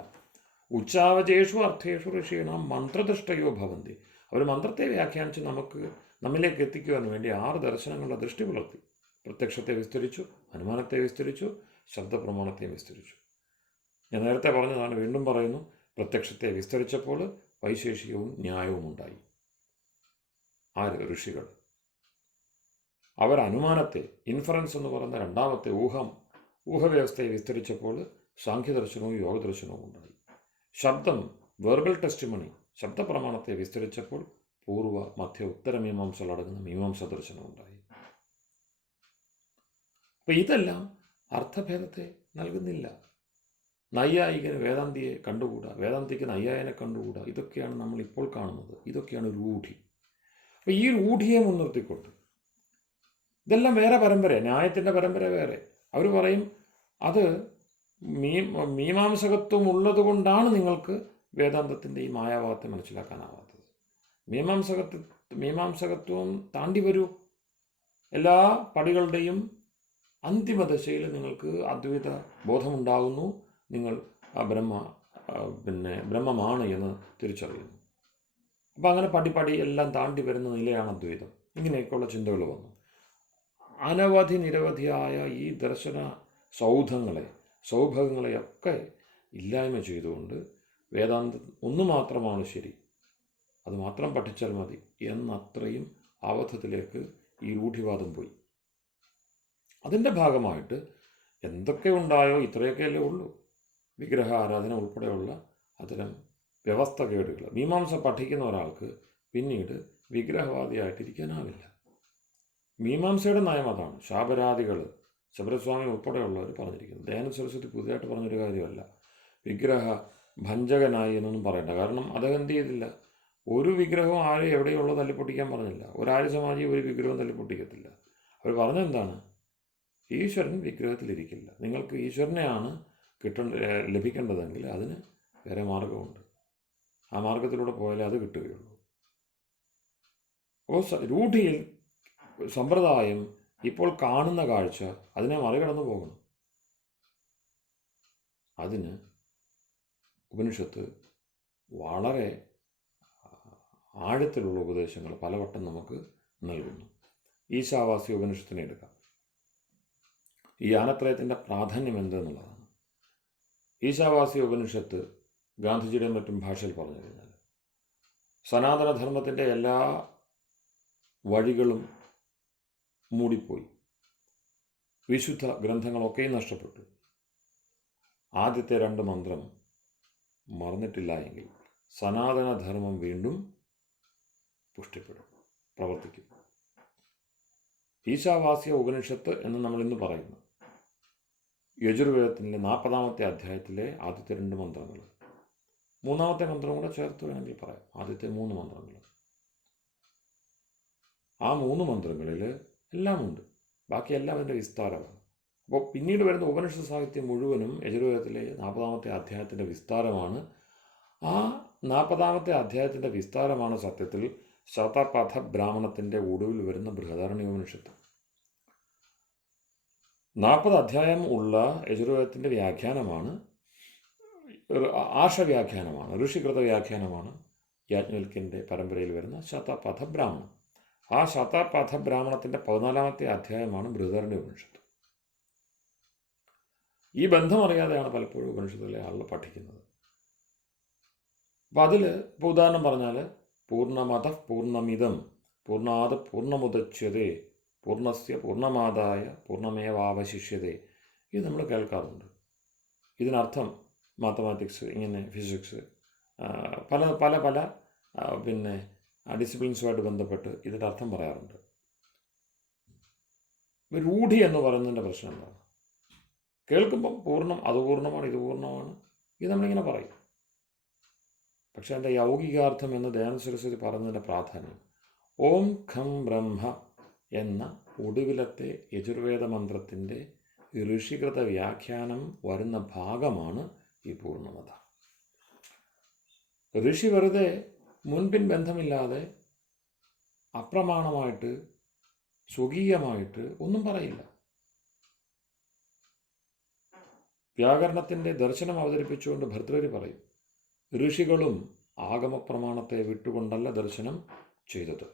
ഉച്ചാവചേഷു അർത്ഥേഷു ഋഷീണാം മന്ത്രദൃഷ്ടയോ ഭവന്തി. അവർ മന്ത്രത്തെ വ്യാഖ്യാനിച്ച് നമ്മിലേക്ക് എത്തിക്കുവാൻ വേണ്ടി 6 ദർശനങ്ങളുടെ ദൃഷ്ടി പുലർത്തി. പ്രത്യക്ഷത്തെ വിസ്തരിച്ചു, അനുമാനത്തെ വിസ്തരിച്ചു, ശബ്ദപ്രമാണത്തെ വിസ്തരിച്ചു. ഞാൻ നേരത്തെ പറഞ്ഞതാണ്, വീണ്ടും പറയുന്നു. പ്രത്യക്ഷത്തെ വിസ്തരിച്ചപ്പോൾ വൈശേഷികവും ന്യായവും ഉണ്ടായി. ആര്? ഋഷികൾ. അവർ അനുമാനത്തെ, ഇൻഫറൻസ് എന്ന് പറയുന്ന രണ്ടാമത്തെ ഊഹവ്യവസ്ഥയെ വിസ്തരിച്ചപ്പോൾ സാഖ്യദർശനവും യോഗദർശനവും ഉണ്ടായി. ശബ്ദം, വെർബൽ ടെസ്റ്റിമണി, ശബ്ദപ്രമാണത്തെ വിസ്തരിച്ചപ്പോൾ പൂർവ്വ മധ്യ ഉത്തരമീമാംസകളടങ്ങുന്ന മീമാംസ ദർശനം ഉണ്ടായി. അപ്പോൾ ഇതെല്ലാം അർത്ഥഭേദത്തെ നൽകുന്നില്ല. നൈയായികന് വേദാന്തിയെ കണ്ടുകൂടാ, വേദാന്തിക്ക് നൈയായനെ കണ്ടുകൂടാ. ഇതൊക്കെയാണ് നമ്മൾ ഇപ്പോൾ കാണുന്നത്. ഇതൊക്കെയാണ് രൂഢി. അപ്പോൾ ഈ രൂഢിയെ മുൻനിർത്തിക്കൊണ്ട് ഇതെല്ലാം വേറെ പരമ്പര, ന്യായത്തിൻ്റെ പരമ്പര വേറെ. അവർ പറയും അത് മീമാംസകത്വം ഉള്ളത് കൊണ്ടാണ് നിങ്ങൾക്ക് വേദാന്തത്തിൻ്റെ ഈ മായാവാദത്തെ മനസ്സിലാക്കാനാവാത്തത്. മീമാംസകത്വം താണ്ടി വരൂ. എല്ലാ പടികളുടെയും അന്തിമ ദശയിൽ നിങ്ങൾക്ക് അദ്വൈത ബോധമുണ്ടാകുന്നു. നിങ്ങൾ ബ്രഹ്മമാണ് എന്ന് തിരിച്ചറിയുന്നു. അപ്പം അങ്ങനെ പടി എല്ലാം താണ്ടി വരുന്ന നിലയാണ് അദ്വൈതം. ഇങ്ങനെയൊക്കെയുള്ള ചിന്തകൾ വന്നു. അനവധി നിരവധിയായ ഈ ദർശന സൗഭഗങ്ങളെയൊക്കെ ഇല്ലായ്മ ചെയ്തുകൊണ്ട് വേദാന്തം ഒന്നു മാത്രമാണ് ശരി, അത് മാത്രം പഠിച്ചാൽ മതി എന്നത്രയും അബദ്ധത്തിലേക്ക് ഈ രൂഢിവാദം പോയി. അതിൻ്റെ ഭാഗമായിട്ട് എന്തൊക്കെ ഉണ്ടായോ ഇത്രയൊക്കെയല്ലേ ഉള്ളൂ. വിഗ്രഹ ആരാധന ഉൾപ്പെടെയുള്ള അത്തരം വ്യവസ്ഥകേടുകൾ മീമാംസ പഠിക്കുന്ന ഒരാൾക്ക് പിന്നീട് വിഗ്രഹവാദിയായിട്ടിരിക്കാനാവില്ല. മീമാംസയുടെ നയം അതാണ്. ശാബരാദികൾ ശബരസ്വാമി ഉൾപ്പെടെയുള്ളവർ പറഞ്ഞിരിക്കുന്നത്. ദയാനന്ദ സരസ്വതി പുതിയതായിട്ട് പറഞ്ഞൊരു കാര്യമല്ല. വിഗ്രഹ ഭഞ്ജകനായി എന്നൊന്നും പറയണ്ട. കാരണം അദ്ദേഹം എന്ത് ചെയ്തില്ല, ഒരു വിഗ്രഹവും ആരും എവിടെയുള്ളത് തല്ലിപ്പൊട്ടിക്കാൻ പറഞ്ഞില്ല. ഒരു ആര്യ സമാജി ഒരു വിഗ്രഹവും തല്ലിപ്പൊട്ടിക്കത്തില്ല. അവർ പറഞ്ഞെന്താണ്, ഈശ്വരൻ വിഗ്രഹത്തിലിരിക്കില്ല. നിങ്ങൾക്ക് ഈശ്വരനെയാണ് ലഭിക്കേണ്ടതെങ്കിൽ അതിന് വേറെ മാർഗമുണ്ട്. ആ മാർഗത്തിലൂടെ പോയാലേ അത് കിട്ടുകയുള്ളൂ. അപ്പോൾ രൂഢിയിൽ സമ്പ്രദായം ഇപ്പോൾ കാണുന്ന കാഴ്ച അതിനെ മറികടന്നു പോകണം. അതിന് ഉപനിഷത്ത് വളരെ ആഴത്തിലുള്ള ഉപദേശങ്ങൾ പലവട്ടം നമുക്ക് നൽകുന്നു. ഈശാവാസ്യ ഉപനിഷത്തിനെ എടുക്കാം. ഈ യാനത്രയത്തിൻ്റെ പ്രാധാന്യം എന്തെന്നുള്ളതാണ്. ഈശാവാസ്യ ഉപനിഷത്ത് ഗാന്ധിജിയുടെയും മറ്റും ഭാഷയിൽ പറഞ്ഞു കഴിഞ്ഞാൽ സനാതനധർമ്മത്തിൻ്റെ എല്ലാ വഴികളും മൂടിപ്പോയി. വിശുദ്ധ ഗ്രന്ഥങ്ങളൊക്കെയും നഷ്ടപ്പെട്ടു. ആദ്യത്തെ 2 മന്ത്രം മറന്നിട്ടില്ല എങ്കിൽ സനാതനധർമ്മം വീണ്ടും പുഷ്ടിപ്പെടും, പ്രവർത്തിക്കും. ഈശാവാസ്യ ഉപനിഷത്ത് എന്ന് നമ്മൾ ഇന്ന് പറയുന്നു യജുർവേദത്തിൻ്റെ 40-ാമത്തെ അധ്യായത്തിലെ ആദ്യത്തെ 2 മന്ത്രങ്ങൾ, 3-ാമത്തെ മന്ത്രം കൂടെ ചേർത്ത് വേണമെങ്കിൽ പറയാം. ആദ്യത്തെ 3 മന്ത്രങ്ങൾ, ആ 3 മന്ത്രങ്ങളിൽ എല്ലാം ഉണ്ട്. ബാക്കിയെല്ലാം അതിൻ്റെ വിസ്താരമാണ്. അപ്പോൾ പിന്നീട് വരുന്ന ഉപനിഷത്ത് സാഹിത്യം മുഴുവനും യജുർവേദത്തിലെ 40-ാമത്തെ അധ്യായത്തിൻ്റെ വിസ്താരമാണ്. ആ 40-ാമത്തെ അധ്യായത്തിൻ്റെ വിസ്താരമാണ് സത്യത്തിൽ ശതപഥ ബ്രാഹ്മണത്തിൻ്റെ ഒടുവിൽ വരുന്ന ബൃഹദാരണ്യോപനിഷത്ത്. 40 അധ്യായം ഉള്ള യജുർവേദത്തിൻ്റെ വ്യാഖ്യാനമാണ്, ആർഷവ്യാഖ്യാനമാണ്, ഋഷികൃത വ്യാഖ്യാനമാണ് യാജ്ഞവൽക്യൻ്റെ പരമ്പരയിൽ വരുന്ന ശതപഥ ബ്രാഹ്മണം. ആ ശതപഥ ബ്രാഹ്മണത്തിൻ്റെ 14-ാമത്തെ അധ്യായമാണ് ബൃഹദാരണ്യോപനിഷത്ത്. ഈ ബന്ധം അറിയാതെയാണ് പലപ്പോഴും ഉപനിഷത്തിലെ ആളുകൾ പഠിക്കുന്നത്. അപ്പം അതിൽ ഇപ്പോൾ ഉദാഹരണം പറഞ്ഞാൽ പൂർണ്ണമത പൂർണ്ണമിതം പൂർണ്ണാത് പൂർണ്ണമുദച്യതേ പൂർണ്ണസ്യ പൂർണ്ണമാദായ പൂർണ്ണമേവാവശിഷ്യതേ, ഇത് നമ്മൾ കേൾക്കാറുണ്ട്. ഇതിനർത്ഥം മാത്തമാറ്റിക്സ്, ഇങ്ങനെ ഫിസിക്സ്, പല പല പല ഡിസിപ്ലിൻസുമായിട്ട് ബന്ധപ്പെട്ട് ഇതിൻ്റെ അർത്ഥം പറയാറുണ്ട്. രൂഢി എന്ന് പറയുന്നതിൻ്റെ പ്രശ്നം എന്താണ്? കേൾക്കുമ്പം പൂർണ്ണം, അത് പൂർണ്ണമാണ്, ഇത് പൂർണ്ണമാണ്, ഇത് നമ്മളിങ്ങനെ പറയും. പക്ഷെ അതിൻ്റെ യൗകികാർത്ഥം എന്ന് ദയാനന്ദ സരസ്വതി പറയുന്നതിൻ്റെ പ്രാധാന്യം, ഓം ഖം ബ്രഹ്മ എന്ന ഒടുവിലത്തെ യജുർവേദ മന്ത്രത്തിൻ്റെ ഋഷികൃത വ്യാഖ്യാനം വരുന്ന ഭാഗമാണ് ഈ പൂർണ്ണമത. ഋഷി വെറുതെ മുൻപിൻ ബന്ധമില്ലാതെ അപ്രമാണമായിട്ട് സ്വകീയമായിട്ട് ഒന്നും പറയില്ല. വ്യാകരണത്തിൻ്റെ ദർശനം അവതരിപ്പിച്ചുകൊണ്ട് ഭർതൃഹരി പറയും, ഋഷികളും ആഗമപ്രമാണത്തെ വിട്ടുകൊണ്ടല്ല ദർശനം ചെയ്തത്,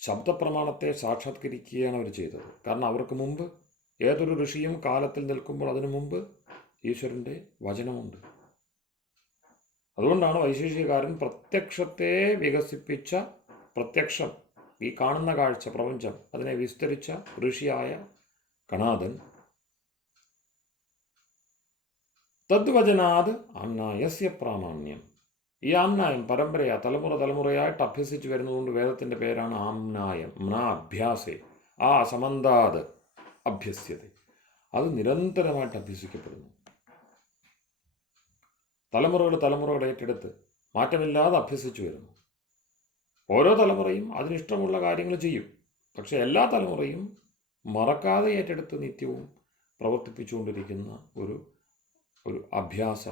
ശബ്ദപ്രമാണത്തെ സാക്ഷാത്കരിക്കുകയാണ് അവർ ചെയ്തത്. കാരണം അവർക്ക് മുമ്പ് ഏതൊരു ഋഷിയും കാലത്തിൽ നിൽക്കുമ്പോൾ അതിനു മുമ്പ് ഈശ്വരൻ്റെ വചനമുണ്ട്. അതുകൊണ്ടാണ് വൈശേഷികകാരൻ പ്രത്യക്ഷത്തെ വികസിപ്പിച്ച, പ്രത്യക്ഷം ഈ കാണുന്ന കാഴ്ച പ്രപഞ്ചം അതിനെ വിസ്തരിച്ച ഋഷിയായ കണാദൻ തദ്വചനാത് ആമ്നായസ്യ പ്രാമാണ്യം, ഈ ആമ്നായം പരമ്പരയാ തലമുറയായിട്ട് അഭ്യസിച്ച് വരുന്നതുകൊണ്ട് വേദത്തിൻ്റെ പേരാണ് ആമ്നായം. അഭ്യാസേ ആ സമന്താത് അഭ്യസ്യത, അത് നിരന്തരമായിട്ട് അഭ്യസിക്കപ്പെടുന്നു. തലമുറകൾ ഏറ്റെടുത്ത് മാറ്റമില്ലാതെ അഭ്യസിച്ചു വരുന്നു. ഓരോ തലമുറയും അതിനിഷ്ടമുള്ള കാര്യങ്ങൾ ചെയ്യും. പക്ഷെ എല്ലാ തലമുറയും മറക്കാതെ ഏറ്റെടുത്ത് നിത്യവും പ്രവർത്തിപ്പിച്ചുകൊണ്ടിരിക്കുന്ന ഒരു ഒരു അഭ്യാസ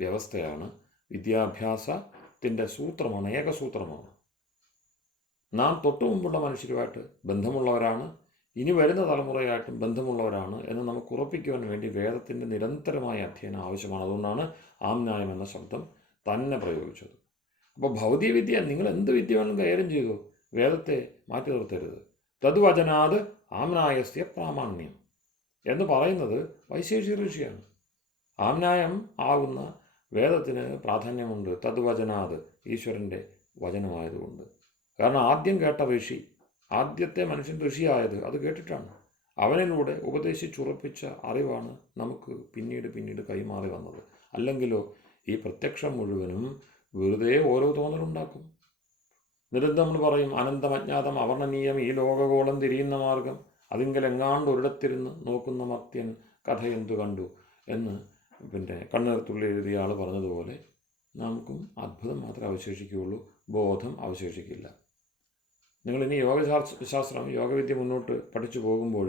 വ്യവസ്ഥയാണ്. വിദ്യാഭ്യാസത്തിൻ്റെ സൂത്രമാണ്, ഏകസൂത്രമാണ്. നാം തൊട്ടു മുമ്പുള്ള മനുഷ്യരുമായിട്ട് ബന്ധമുള്ളവരാണ്, ഇനി വരുന്ന തലമുറയായിട്ടും ബന്ധമുള്ളവരാണ് എന്ന് നമുക്ക് ഉറപ്പിക്കുവാൻ വേണ്ടി വേദത്തിൻ്റെ നിരന്തരമായ അധ്യയനം ആവശ്യമാണ്. അതുകൊണ്ടാണ് ആംനായം എന്ന ശബ്ദം തന്നെ പ്രയോഗിച്ചത്. അപ്പോൾ ഭൗതിക വിദ്യ, നിങ്ങൾ എന്ത് വിദ്യ വേണമെങ്കിലും കൈകാര്യം ചെയ്തു, വേദത്തെ മാറ്റി നിർത്തരുത്. തദ്വചനാത് ആംനായസ്യ പ്രാമാണ്യം എന്ന് പറയുന്നത് വൈശേഷിക ഋഷിയാണ്. ആംനായം ആകുന്ന വേദത്തിന് പ്രാധാന്യമുണ്ട് തദ്വചനാത്, ഈശ്വരൻ്റെ വചനമായതുകൊണ്ട്. കാരണം ആദ്യം കേട്ട ഋഷി, ആദ്യത്തെ മനുഷ്യൻ ഋഷിയായത് അത് കേട്ടിട്ടാണ്. അവനിലൂടെ ഉപദേശിച്ചുറപ്പിച്ച അറിവാണ് നമുക്ക് പിന്നീട് കൈമാറി വന്നത്. അല്ലെങ്കിലോ ഈ പ്രത്യക്ഷം മുഴുവനും വെറുതെ ഓരോ തോന്നലുണ്ടാക്കും. നിരന്തരം നമ്മൾ പറയും അനന്തമജ്ഞാതം അവർണ്ണനീയം ഈ ലോകഗോളം തിരിയുന്ന മാർഗം, അതിങ്കലെങ്ങാണ്ട് ഒരിടത്തിരുന്ന് നോക്കുന്ന മർത്യൻ കഥ എന്തു കണ്ടു എന്ന് കണ്ണീർത്തുള്ളി എഴുതിയ ആൾ പറഞ്ഞതുപോലെ നമുക്കും അത്ഭുതം മാത്രമേ അവശേഷിക്കുകയുള്ളൂ, ബോധം അവശേഷിക്കില്ല. നിങ്ങളിനി യോഗശാസ്ത്രം, യോഗവിദ്യ മുന്നോട്ട് പഠിച്ചു പോകുമ്പോൾ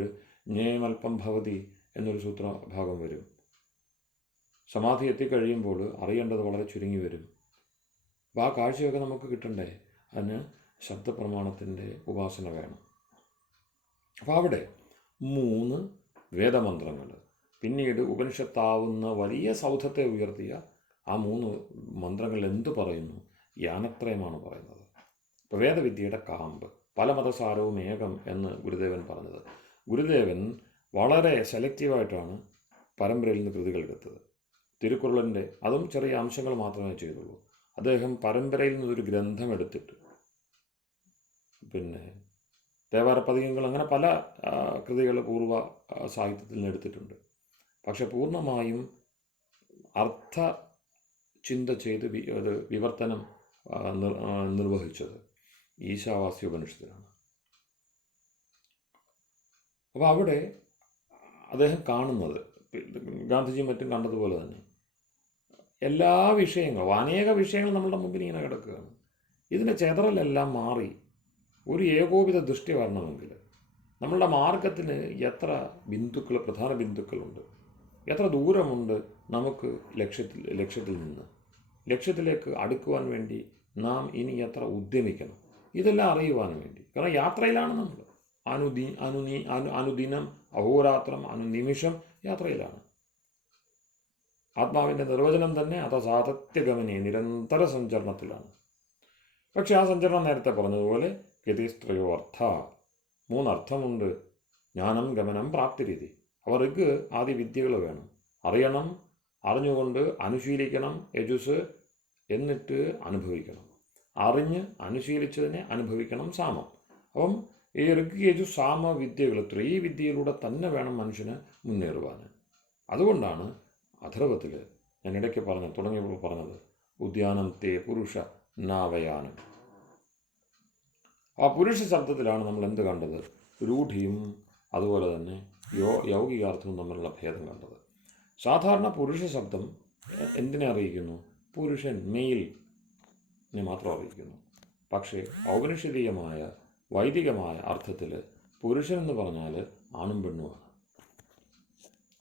ജ്ഞേയമൽപ്പം ഭവതി എന്നൊരു സൂത്രഭാഗം വരും. സമാധി എത്തിക്കഴിയുമ്പോൾ അറിയേണ്ടത് വളരെ ചുരുങ്ങി വരും. അപ്പോൾ ആ കാഴ്ചയൊക്കെ നമുക്ക് കിട്ടണ്ടേ? അതിന് ശബ്ദപ്രമാണത്തിൻ്റെ ഉപാസന വേണം. അപ്പോൾ അവിടെ 3 വേദമന്ത്രങ്ങൾ, പിന്നീട് ഉപനിഷത്താവുന്ന വലിയ സൗധത്തെ ഉയർത്തിയ ആ 3 മന്ത്രങ്ങൾ എന്തു പറയുന്നു? യാനത്രയമാണ് പറയുന്നത്. ഇപ്പോൾ വേദവിദ്യയുടെ കാമ്പ്, പല മതസാരവും ഏകം എന്ന് ഗുരുദേവൻ പറഞ്ഞത്. ഗുരുദേവൻ വളരെ സെലക്റ്റീവായിട്ടാണ് പരമ്പരയിൽ നിന്ന് കൃതികൾ എടുത്തത്. തിരുക്കുറളിൻ്റെ അതും ചെറിയ അംശങ്ങൾ മാത്രമേ ചെയ്തുള്ളൂ. അദ്ദേഹം പരമ്പരയിൽ നിന്നൊരു ഗ്രന്ഥം എടുത്തിട്ട് തേവാരപ്പതികങ്ങൾ അങ്ങനെ പല കൃതികൾ പൂർവ്വ സാഹിത്യത്തിൽ നിന്ന് എടുത്തിട്ടുണ്ട്. പക്ഷെ പൂർണ്ണമായും അർത്ഥ ചിന്ത ചെയ്ത് വിവർത്തനം നിർവഹിച്ചത് ഈശാവാസ്യോപനിഷത്തിലാണ്. അപ്പോൾ അവിടെ അദ്ദേഹം കാണുന്നത് ഗാന്ധിജിയും മറ്റും കണ്ടതുപോലെ തന്നെ എല്ലാ വിഷയങ്ങളും, അനേക വിഷയങ്ങൾ നമ്മളുടെ മുമ്പിൽ ഇങ്ങനെ കിടക്കുകയാണ്. ഇതിൻ്റെ ചെതറലെല്ലാം മാറി ഒരു ഏകോപിത ദൃഷ്ടി വരണമെങ്കിൽ നമ്മളുടെ മാർഗത്തിന് എത്ര ബിന്ദുക്കൾ, പ്രധാന ബിന്ദുക്കളുണ്ട്, എത്ര ദൂരമുണ്ട് നമുക്ക് ലക്ഷ്യത്തിൽ നിന്ന്, ലക്ഷ്യത്തിലേക്ക് അടുക്കുവാൻ വേണ്ടി നാം ഇനി എത്ര ഉദ്യമിക്കണം, ഇതെല്ലാം അറിയുവാൻ വേണ്ടി. കാരണം യാത്രയിലാണ് നമ്മൾ, അനുദിനം, അഹോരാത്രം, അനുനിമിഷം യാത്രയിലാണ്. ആത്മാവിൻ്റെ നിർവചനം തന്നെ അതസാതത്യഗമനെ, നിരന്തര സഞ്ചരണത്തിലാണ്. പക്ഷെ ആ സഞ്ചരണം നേരത്തെ പറഞ്ഞതുപോലെ ഗതിസ്ത്രയോ അർത്ഥ, 3 അർത്ഥമുണ്ട്. ജ്ഞാനം, ഗമനം, പ്രാപ്തിരീതി. അവർക്ക് ആദ്യ വിദ്യകൾ വേണം, അറിയണം, അറിഞ്ഞുകൊണ്ട് അനുശീലിക്കണം യജുസ്, എന്നിട്ട് അനുഭവിക്കണം. അറിഞ്ഞ് അനുശീലിച്ചതിനെ അനുഭവിക്കണം സാമം. അപ്പം ഈ ഋഗ് യജു സാമ വിദ്യകൾ, ഈ വിദ്യയിലൂടെ തന്നെ വേണം മനുഷ്യന് മുന്നേറുവാൻ. അതുകൊണ്ടാണ് അഥർവത്തിൽ ഞാൻ ഇടയ്ക്ക് തുടങ്ങിയപ്പോൾ പറഞ്ഞത് ഉദ്യാനം തേ പുരുഷ നാവയാനം. ആ പുരുഷ ശബ്ദത്തിലാണ് നമ്മൾ എന്ത് കണ്ടത്? രൂഢിയും അതുപോലെ തന്നെ യൗകികാർത്ഥവും തമ്മിലുള്ള ഭേദം കണ്ടത്. സാധാരണ പുരുഷ ശബ്ദം എന്തിനെ അറിയിക്കുന്നു? പുരുഷൻ, മെയിലിനെ മാത്രം അറിയിക്കുന്നു. പക്ഷേ ഔപനിഷദീയമായ വൈദികമായ അർത്ഥത്തിൽ പുരുഷൻ എന്ന് പറഞ്ഞാൽ ആണും പെണ്ണുമാണ്.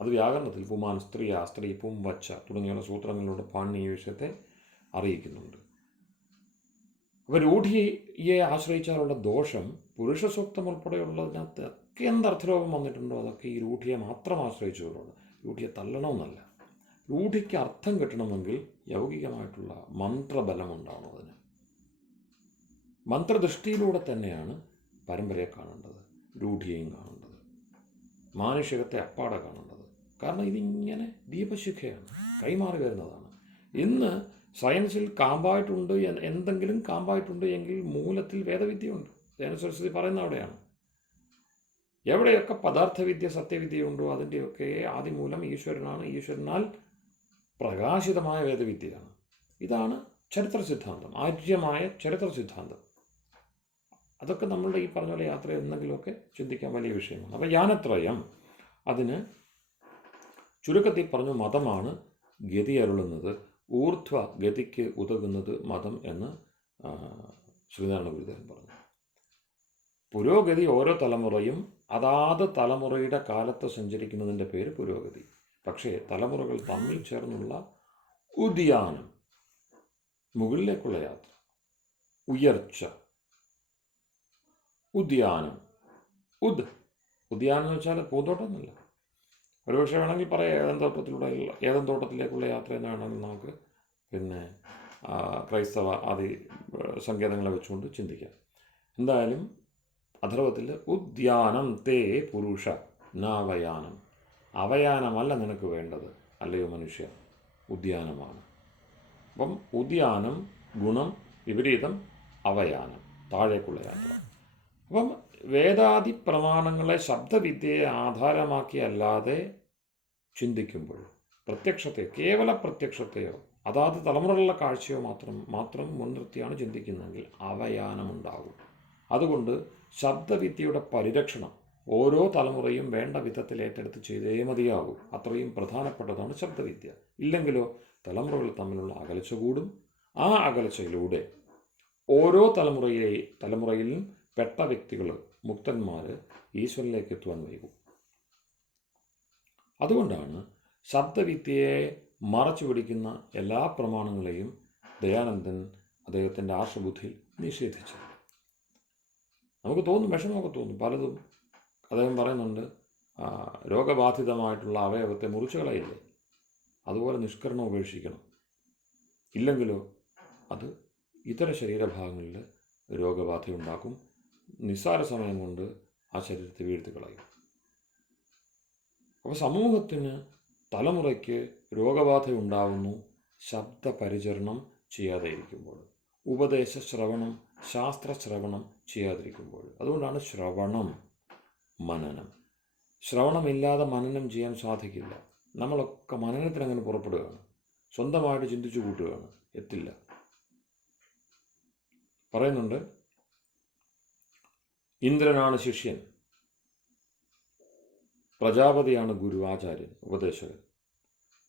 അത് വ്യാകരണത്തിൽ പുമാൻ, സ്ത്രീ, പും, വച്ച തുടങ്ങിയുള്ള സൂത്രങ്ങളിലൂടെ പാണി ഈ വിഷയത്തെ അറിയിക്കുന്നുണ്ട്. അപ്പോൾ രൂഢിയെ ആശ്രയിച്ചാലുള്ള ദോഷം, പുരുഷ സൂക്തം ഉൾപ്പെടെയുള്ളതിനകത്ത് ഒക്കെ എന്തർത്ഥലോപം വന്നിട്ടുണ്ടോ അതൊക്കെ ഈ രൂഢിയെ മാത്രം ആശ്രയിച്ചുകൊണ്ടാണ്. രൂഢിയെ തള്ളണമെന്നല്ല. രൂഢിക്ക് അർത്ഥം കിട്ടണമെങ്കിൽ യൗകികമായിട്ടുള്ള മന്ത്രബലം ഉണ്ടാവണം. അതിന് മന്ത്രദൃഷ്ടിയിലൂടെ തന്നെയാണ് പരമ്പരയെ കാണേണ്ടത്, രൂഢിയെയും കാണേണ്ടത്, മാനുഷികത്തെ അപ്പാടെ കാണേണ്ടത്. കാരണം ഇതിങ്ങനെ ദീപശിഖയാണ്, കൈമാറി വരുന്നതാണ്. ഇന്ന് സയൻസിൽ കാമ്പായിട്ടുണ്ട്, എന്തെങ്കിലും കാമ്പായിട്ടുണ്ട് എങ്കിൽ മൂലത്തിൽ വേദവിദ്യയുണ്ട്. സരസ്വതി പറയുന്ന അവിടെയാണ്. എവിടെയൊക്കെ പദാർത്ഥവിദ്യ, സത്യവിദ്യയുണ്ടോ അതിൻ്റെയൊക്കെ ആദിമൂലം ഈശ്വരനാണ്, ഈശ്വരനാൽ പ്രകാശിതമായ വേദവിദ്യയാണ്. ഇതാണ് ചരിത്ര സിദ്ധാന്തം, ആര്യമായ ചരിത്ര സിദ്ധാന്തം. അതൊക്കെ നമ്മളുടെ ഈ പറഞ്ഞ പോലെ യാത്ര എന്തെങ്കിലുമൊക്കെ ചിന്തിക്കാൻ വലിയ വിഷയമാണ്. അപ്പോൾ യാനത്രയം അതിന് ചുരുക്കത്തിൽ പറഞ്ഞു മതമാണ് ഗതി അരുളുന്നത്, ഊർധ്വ ഗതിക്ക് ഉതകുന്നത് മതം എന്ന് ശ്രീനാരായണ ഗുരുദേവൻ പറഞ്ഞു. പുരോഗതി ഓരോ തലമുറയും അതാത് തലമുറയുടെ കാലത്ത് സഞ്ചരിക്കുന്നതിൻ്റെ പേര് പുരോഗതി. പക്ഷേ തലമുറകൾ തമ്മിൽ ചേർന്നുള്ള ഉദ്യാനം, മുകളിലേക്കുള്ള യാത്ര, ഉയർച്ച, ഉദ്യാനം. ഉദ്യാനം എന്ന് വെച്ചാൽ പൂന്തോട്ടം എന്നല്ല. ഒരുപക്ഷെ വേണമെങ്കിൽ പറയാം ഏതൻ തോട്ടത്തിലേക്കുള്ള യാത്ര എന്ന് വേണമെങ്കിൽ നമുക്ക് പിന്നെ ക്രൈസ്തവ ആദി സങ്കേതങ്ങളെ വെച്ചുകൊണ്ട് ചിന്തിക്കാം. എന്തായാലും അഥർവത്തിൽ ഉദ്യാനം തേ പുരുഷ നാവയാനം. അവയാനമല്ല നിനക്ക് വേണ്ടത്, അല്ലയോ മനുഷ്യ, ഉദ്യാനമാണ്. അപ്പം ഉദ്യാനം ഗുണം, വിപരീതം അവയാനം, താഴേക്കുള്ള യാത്ര. അപ്പം വേദാദി പ്രമാണങ്ങളെ ശബ്ദവിദ്യയെ ആധാരമാക്കിയല്ലാതെ ചിന്തിക്കുമ്പോൾ കേവല പ്രത്യക്ഷത്തെയോ അതാത് തലമുറകളുടെ കാഴ്ചയോ മാത്രം മുൻനിർത്തിയാണ് ചിന്തിക്കുന്നതെങ്കിൽ അവയാനമുണ്ടാകും. അതുകൊണ്ട് ശബ്ദവിദ്യയുടെ പരിരക്ഷണം ഓരോ തലമുറയും വേണ്ട വിധത്തിൽ ഏറ്റെടുത്ത് ചെയ്തേ മതിയാകൂ. അത്രയും പ്രധാനപ്പെട്ടതാണ് ശബ്ദവിദ്യ. ഇല്ലെങ്കിലോ തലമുറകൾ തമ്മിലുള്ള അകൽച്ച കൂടും. ആ അകൽച്ചയിലൂടെ ഓരോ തലമുറയിലും പെട്ട വ്യക്തികൾ, മുക്തന്മാർ ഈശ്വരനിലേക്ക് എത്തുവാൻ വൈകും. അതുകൊണ്ടാണ് ശബ്ദവിദ്യയെ മറച്ചു പിടിക്കുന്ന എല്ലാ പ്രമാണങ്ങളെയും ദയാനന്ദൻ അദ്ദേഹത്തിൻ്റെ ആർഷബുദ്ധിയിൽ നിഷേധിച്ചത്. നമുക്ക് തോന്നും, വിഷമമൊക്കെ തോന്നും. പലതും അദ്ദേഹം പറയുന്നുണ്ട്, രോഗബാധിതമായിട്ടുള്ള അവയവത്തെ മുറിച്ചു കളയില്ലേ, അതുപോലെ നിഷ്കരണം ഉപേക്ഷിക്കണം. ഇല്ലെങ്കിലോ അത് ഇതര ശരീരഭാഗങ്ങളിൽ രോഗബാധയുണ്ടാക്കും. നിസ്സാര സമയം കൊണ്ട് ആ ശരീരത്തെ വീഴ്ത്തി കളയും. അപ്പോൾ സമൂഹത്തിന്, തലമുറയ്ക്ക് രോഗബാധ ഉണ്ടാവുന്നു ശബ്ദപരിചരണം ചെയ്യാതെ ഇരിക്കുമ്പോൾ, ഉപദേശ ശ്രവണം, ശാസ്ത്രശ്രവണം ചെയ്യാതിരിക്കുമ്പോൾ. അതുകൊണ്ടാണ് ശ്രവണം, മനനം. ശ്രവണമില്ലാതെ മനനം ചെയ്യാൻ സാധിക്കില്ല. നമ്മളൊക്കെ മനനത്തിന് അങ്ങനെ പുറപ്പെടുകയാണ്, സ്വന്തമായിട്ട് ചിന്തിച്ചു കൂട്ടുകയാണ്, എത്തില്ല. പറയുന്നുണ്ട്, ഇന്ദ്രനാണ് ശിഷ്യൻ, പ്രജാപതിയാണ് ഗുരു, ആചാര്യൻ, ഉപദേശകൻ.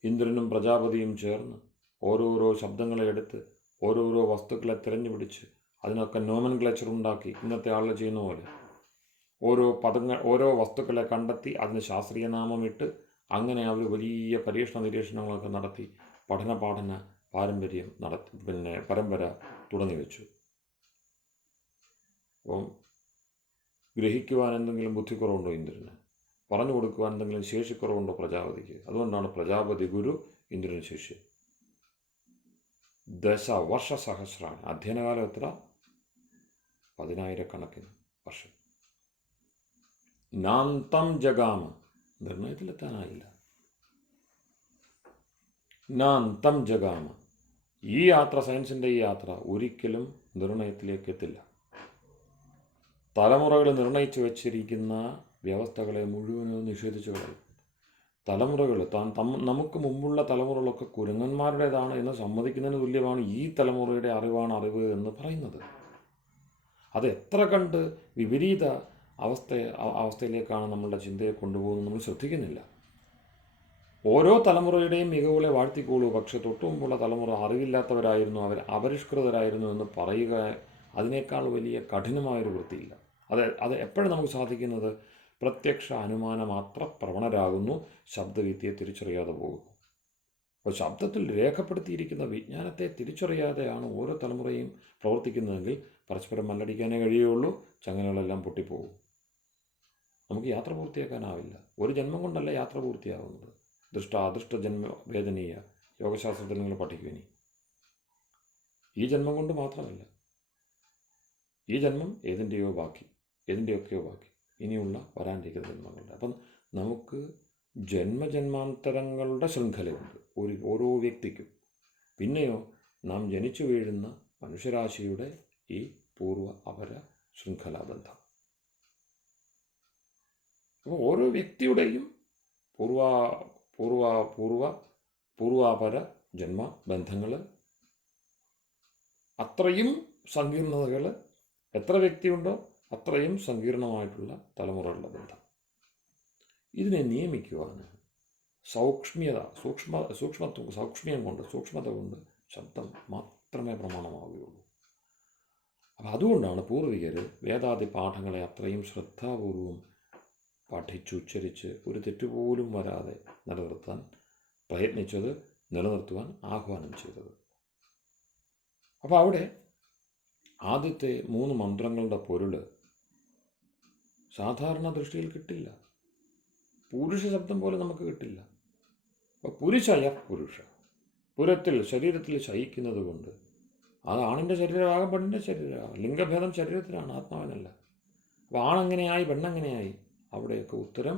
ഇന്ദ്രനും പ്രജാപതിയും ചേർന്ന് ഓരോരോ ശബ്ദങ്ങളെ എടുത്ത് ഓരോരോ വസ്തുക്കളെ തിരഞ്ഞുപിടിച്ച് അതിനൊക്കെ നോമൻക്ലേച്ചർ ഉണ്ടാക്കി, ഇന്നത്തെ ആളുകൾ ചെയ്യുന്ന പോലെ ഓരോ വസ്തുക്കളെ കണ്ടെത്തി അതിന് ശാസ്ത്രീയ നാമമിട്ട് അങ്ങനെ അവർ വലിയ നിരീക്ഷണങ്ങളൊക്കെ നടത്തി പഠന പാരമ്പര്യം പരമ്പര തുടങ്ങി വെച്ചു. അപ്പം ഗ്രഹിക്കുവാൻ എന്തെങ്കിലും ബുദ്ധിക്കുറവുണ്ടോ ഇന്ദ്രന്? പറഞ്ഞു കൊടുക്കുവാൻ എന്തെങ്കിലും ശേഷിക്കുറവുണ്ടോ പ്രജാപതിക്ക്? അതുകൊണ്ടാണ് പ്രജാപതി ഗുരു, ഇന്ദ്രന് ശിഷ്യൻ. ദശവർഷസഹസ്രാണ്. അധ്യയനകാലം എത്ര? 10,000 വർഷം. നാന്തം ജഗാമ, നിർണയത്തിലെത്താനായില്ല. നാന്തം ജഗാമ. ഈ യാത്ര, സയൻസിൻ്റെ ഈ യാത്ര ഒരിക്കലും നിർണയത്തിലേക്ക് എത്തില്ല. തലമുറകൾ നിർണയിച്ചു വച്ചിരിക്കുന്ന വ്യവസ്ഥകളെ മുഴുവനും നിഷേധിച്ചു കളയും. തലമുറകൾ നമുക്ക് മുമ്പുള്ള തലമുറകളൊക്കെ കുരങ്ങന്മാരുടേതാണ് എന്ന് സമ്മതിക്കുന്നതിന് തുല്യമാണ് ഈ തലമുറയുടെ അറിവാണ് അറിവ് എന്ന് പറയുന്നത്. അത് എത്ര കണ്ട് വിപരീത അവസ്ഥയിലേക്കാണ് നമ്മളുടെ ചിന്തയെ കൊണ്ടുപോകുന്നത് നമ്മൾ ശ്രദ്ധിക്കുന്നില്ല. ഓരോ തലമുറയുടെയും മികവുകളെ വാഴ്ത്തിക്കോളൂ, പക്ഷെ തൊട്ടു മുമ്പുള്ള തലമുറ അറിവില്ലാത്തവരായിരുന്നു, അവർ അപരിഷ്കൃതരായിരുന്നു എന്ന് പറയുക അതിനേക്കാൾ വലിയ കഠിനമായൊരു വൃത്തിയില്ല. അത് എപ്പോഴും നമുക്ക് സാധിക്കുന്നത് പ്രത്യക്ഷ അനുമാന മാത്ര പ്രവണരാകുന്നു, ശബ്ദവിദ്യയെ തിരിച്ചറിയാതെ പോകുന്നു. അപ്പോൾ ശബ്ദത്തിൽ രേഖപ്പെടുത്തിയിരിക്കുന്ന വിജ്ഞാനത്തെ തിരിച്ചറിയാതെയാണ് ഓരോ തലമുറയും പ്രവർത്തിക്കുന്നതെങ്കിൽ പരസ്പരം മല്ലടിക്കാനേ കഴിയുള്ളൂ, ചങ്ങലകളെല്ലാം പൊട്ടിപ്പോകും. നമുക്ക് യാത്ര പൂർത്തിയാക്കാനാവില്ല. ഒരു ജന്മം കൊണ്ടല്ല യാത്ര പൂർത്തിയാകുന്നത്. അദൃഷ്ട ജന്മ വേദനീയ യോഗശാസ്ത്രത്തിൽ നിങ്ങൾ പഠിക്കുവിനി. ഈ ജന്മം കൊണ്ട് മാത്രമല്ല, ഈ ജന്മം ഏതിൻ്റെയൊക്കെയോ ബാക്കി ഇനിയുള്ള വരാനിരിക്കുന്ന ജന്മങ്ങളുണ്ട്. അപ്പം നമുക്ക് ജന്മജന്മാന്തരങ്ങളുടെ ശൃംഖലയുണ്ട് ഓരോ വ്യക്തിക്കും. പിന്നെയോ നാം ജനിച്ചു വീഴുന്ന മനുഷ്യരാശിയുടെ ഈ പൂർവ്വ അപര ശൃംഖലാബന്ധം. അപ്പോൾ ഓരോ വ്യക്തിയുടെയും പൂർവാപര ജന്മബന്ധങ്ങൾ, അത്രയും സങ്കീർണതകൾ, എത്ര വ്യക്തിയുണ്ടോ അത്രയും സങ്കീർണമായിട്ടുള്ള തലമുറകളുടെ ബന്ധം. ഇതിനെ നിയമിക്കുവാൻ സൂക്ഷ്മത കൊണ്ട് ശബ്ദം മാത്രമേ പ്രമാണമാവുകയുള്ളൂ. അപ്പം അതുകൊണ്ടാണ് പൂർവികർ വേദാദി പാഠങ്ങളെ അത്രയും ശ്രദ്ധാപൂർവം പഠിച്ചുച്ചരിച്ച് ഒരു തെറ്റുപോലും വരാതെ നിലനിർത്താൻ പ്രയത്നിച്ചത്, നിലനിർത്തുവാൻ ആഹ്വാനം ചെയ്തത്. അപ്പോൾ അവിടെ ആദ്യത്തെ 3 മന്ത്രങ്ങളുടെ പൊരുൾ സാധാരണ ദൃഷ്ടിയിൽ കിട്ടില്ല. പുരുഷ ശബ്ദം പോലെ നമുക്ക് കിട്ടില്ല. അപ്പോൾ പുരുഷയ പുരുഷ, പുരത്തിൽ ശരീരത്തിൽ ശയിക്കുന്നത് കൊണ്ട് അത് ആണിൻ്റെ ശരീരമാകാം, പെണ്ണിൻ്റെ ശരീരമാകാം. ലിംഗഭേദം ശരീരത്തിലാണ്, ആത്മാവിനല്ല. അപ്പോൾ ആണെങ്ങനെയായി, പെണ്ണെങ്ങനെയായി? അവിടെയൊക്കെ ഉത്തരം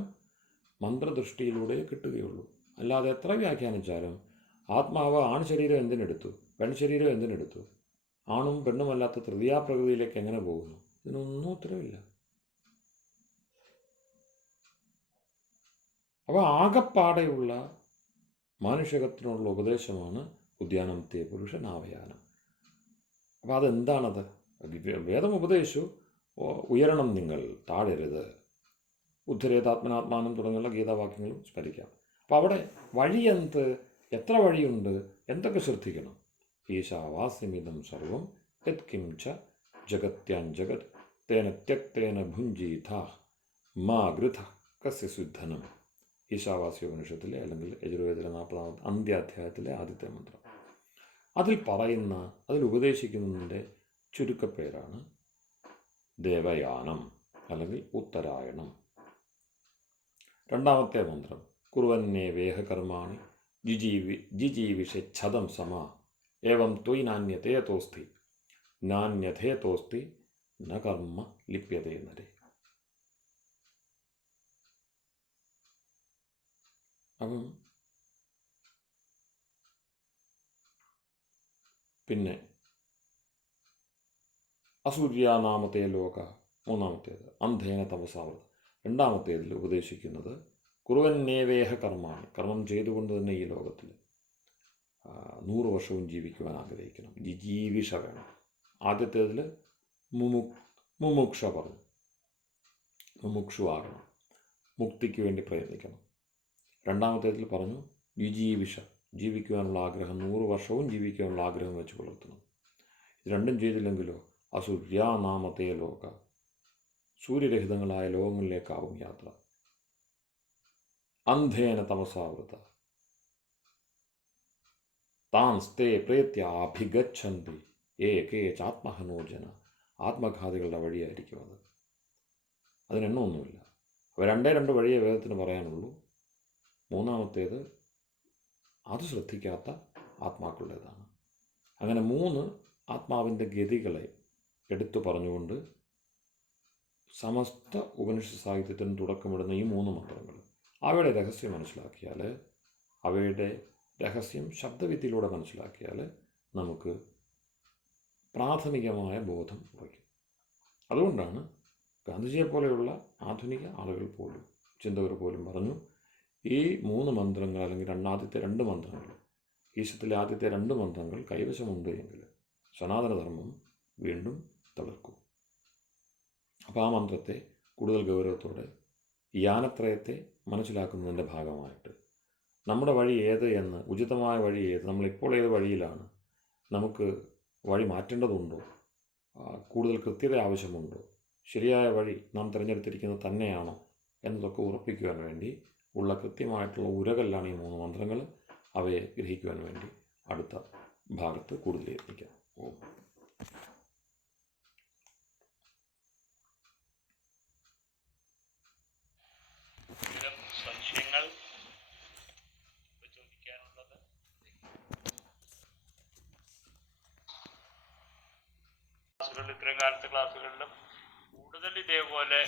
മന്ത്രദൃഷ്ടിയിലൂടെ കിട്ടുകയുള്ളൂ. അല്ലാതെ എത്ര വ്യാഖ്യാനിച്ചാലും ആത്മാവ് ആൺ ശരീരം എന്തിനെടുത്തു, പെൺ ശരീരം എന്തിനെടുത്തു, ആണും പെണ്ണുമല്ലാത്ത തൃതീയാപ്രകൃതിയിലേക്ക് എങ്ങനെ പോകുന്നു, ഇതിനൊന്നും ഉത്തരവില്ല. അപ്പോൾ ആകപ്പാടെയുള്ള മാനുഷികത്തിനുള്ള ഉപദേശമാണ് ഉദ്യാനത്തെ പുരുഷനാവയാനം. അപ്പോൾ അതെന്താണത്? വേദം ഉപദേശിച്ചു, ഉയരണം നിങ്ങൾ, താഴരുത്, ഉദ്ധരേതാത്മനാത്മാനം തുടങ്ങിയുള്ള ഗീതാവാക്യങ്ങളും സ്മരിക്കാം. അപ്പോൾ അവിടെ വഴിയെന്ത്, എത്ര വഴിയുണ്ട്, എന്തൊക്കെ ശ്രദ്ധിക്കണം? ഈശാവാസ്യമിതം സർവം യത്കിം ച ജഗത്യാൻ ജഗത് തേന ത്യക്തേന ഭുഞ്ജീഥ മാ ഗൃഥ കസ്യ സുദ്ധനം. ഈശാവാസ്യോപനിഷത്തിലെ അല്ലെങ്കിൽ യജുർവേദിലെ 40-ാമത്തെ അന്ത്യാധ്യായത്തിലെ ആദ്യത്തെ മന്ത്രം. അതിൽ ഉപദേശിക്കുന്നതിൻ്റെ ചുരുക്കപ്പേരാണ് ദേവയാനം അല്ലെങ്കിൽ ഉത്തരായണം. 2-ാമത്തെ മന്ത്രം കുർവന്നേ വേഹകർമാണി ജിജീവിഷച്ഛദം സമാ ഏവം ത്വയി നാന്യതേതോസ്തി നാന്യഥേതോസ്തി ന കർമ്മ ലിപ്യതേ നരേ. അപ്പം പിന്നെ അസൂര്യാനാമത്തെ ലോക 3-ാമത്തേത്, അന്ധേന തപസാവൃത. 2-ാമത്തേതിൽ ഉപദേശിക്കുന്നത് കുറുവന്നേവേഹ കർമാണി, കർമ്മം ചെയ്തുകൊണ്ട് തന്നെ ഈ ലോകത്തിൽ 100 വർഷവും ജീവിക്കുവാൻ ആഗ്രഹിക്കണം, ജിജീവിഷ വേണം. ആദ്യത്തേതിൽ മുമുക്ഷ പറഞ്ഞു, മുമുക്ഷു ആകണം, മുക്തിക്ക് വേണ്ടി പ്രയത്നിക്കണം. 2-ാമത്തേതിൽ പറഞ്ഞു ജിജീവിഷ, ജീവിക്കുവാനുള്ള ആഗ്രഹം, 100 വർഷവും ജീവിക്കാനുള്ള ആഗ്രഹം വെച്ച് പുലർത്തണം. ഇത് രണ്ടും ചെയ്തില്ലെങ്കിലോ അസൂര്യാനാമത്തെ ലോക, സൂര്യരഹിതങ്ങളായ ലോകങ്ങളിലേക്കാവും യാത്ര. അന്ധേന തമസാവൃത താൻസ്തേ പ്രേത്യാഭിഗച്ഛന്തി ഏകേ ചാത്മഹനോജന, ആത്മഘാതികളുടെ വഴിയായിരിക്കും അത്. അതിനെണ്ണമൊന്നുമില്ല. അപ്പോൾ 2 വഴിയേ വേദത്തിന് പറയാനുള്ളൂ. 3-ാമത്തേത് അത് ശ്രദ്ധിക്കാത്ത ആത്മാക്കളുടേതാണ്. അങ്ങനെ 3 ആത്മാവിൻ്റെ ഗതികളെ എടുത്തു പറഞ്ഞുകൊണ്ട് സമസ്ത ഉപനിഷത്ത് സാഹിത്യത്തിന് തുടക്കമിടുന്ന ഈ 3 മന്ത്രങ്ങൾ, അവയുടെ രഹസ്യം മനസ്സിലാക്കിയാൽ, അവയുടെ രഹസ്യം ശബ്ദവിദ്യയിലൂടെ മനസ്സിലാക്കിയാൽ നമുക്ക് പ്രാഥമികമായ ബോധം ഉറയ്ക്കും. അതുകൊണ്ടാണ് ഗാന്ധിജിയെപ്പോലെയുള്ള ആധുനിക ആളുകൾ പോലും, ചിന്തകർ പോലും പറഞ്ഞു, ഈ 3 മന്ത്രങ്ങൾ അല്ലെങ്കിൽ ആദ്യത്തെ 2 മന്ത്രങ്ങൾ, ഈശത്തിലെ ആദ്യത്തെ 2 മന്ത്രങ്ങൾ കൈവശമുണ്ട് എങ്കിൽ സനാതനധർമ്മം വീണ്ടും തളിർക്കും. അപ്പോൾ ആ മന്ത്രത്തെ കൂടുതൽ ഗൗരവത്തോടെ, യാനത്രയത്തെ മനസ്സിലാക്കുന്നതിൻ്റെ ഭാഗമായിട്ട് നമ്മുടെ വഴി ഏത് എന്ന്, ഉചിതമായ വഴി ഏത്, നമ്മളിപ്പോൾ ഏത് വഴിയിലാണ്, നമുക്ക് വഴി മാറ്റേണ്ടതുണ്ടോ, കൂടുതൽ കൃത്യത ആവശ്യമുണ്ടോ, ശരിയായ വഴി നാം തിരഞ്ഞെടുത്തിരിക്കുന്നത് തന്നെയാണോ എന്നതൊക്കെ ഉറപ്പിക്കുവാൻ വേണ്ടി ഉള്ള കൃത്യമായിട്ടുള്ള ഉരകല്ലാണ് ഈ 3 മന്ത്രങ്ങൾ. അവയെ ഗ്രഹിക്കുവാൻ വേണ്ടി അടുത്ത ഭാഗത്ത് കൂടുതൽ യത്നിക്കാം. ഓം. സംശയങ്ങൾ ചോദിക്കാനുള്ളത്? ഇത്രയും കാലത്തെ ക്ലാസ്സുകളിലും കൂടുതൽ ഇതേപോലെ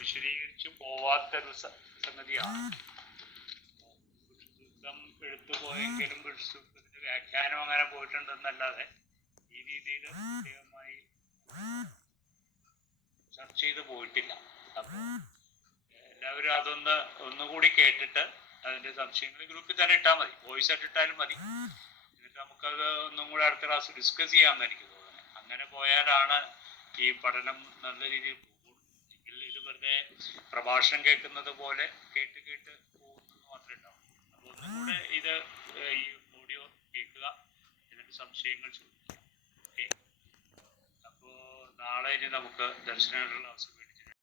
വിശദീകരിച്ച് പോവാത്തൊരു സംഗതിയാണ്. പുരുഷസൂക്തം എടുത്തുപോയെങ്കിലും പുരുഷസൂക്തത്തിന്റെ വ്യാഖ്യാനം അങ്ങനെ പോയിട്ടുണ്ടെന്നല്ലാതെ ഈ രീതിയിൽ പ്രത്യേകമായി ചർച്ച ചെയ്ത് പോയിട്ടില്ല. അപ്പോൾ എല്ലാവരും ഒന്നുകൂടി കേട്ടിട്ട് അതിന്റെ സംശയങ്ങൾ ഗ്രൂപ്പിൽ തന്നെ ഇട്ടാൽ മതി, വോയിസ് ആയിട്ട് ഇട്ടാലും മതി. എന്നിട്ട് നമുക്കത് ഒന്നും കൂടെ അടുത്ത ക്ലാസ് ഡിസ്കസ് ചെയ്യാമെന്ന് എനിക്ക് തോന്നുന്നത്. അങ്ങനെ പോയാലാണ് ഈ പഠനം നല്ല രീതിയിൽ പോകുള്ളൂ. എങ്കിൽ ഇത് വെറുതെ പ്രഭാഷണം കേൾക്കുന്നത് പോലെ കേട്ട് പോകുന്നത് മാത്രമേ ഉണ്ടാവും. അപ്പോൾ ഒന്നുകൂടെ ഇത് ഈ ഓഡിയോ കേൾക്കുക, എന്നിട്ട് സംശയങ്ങൾ ചോദിക്കുക. ഓക്കെ, അപ്പോൾ നാളെ ഇനി നമുക്ക് ദർശനങ്ങളുടെ ക്ലാസ്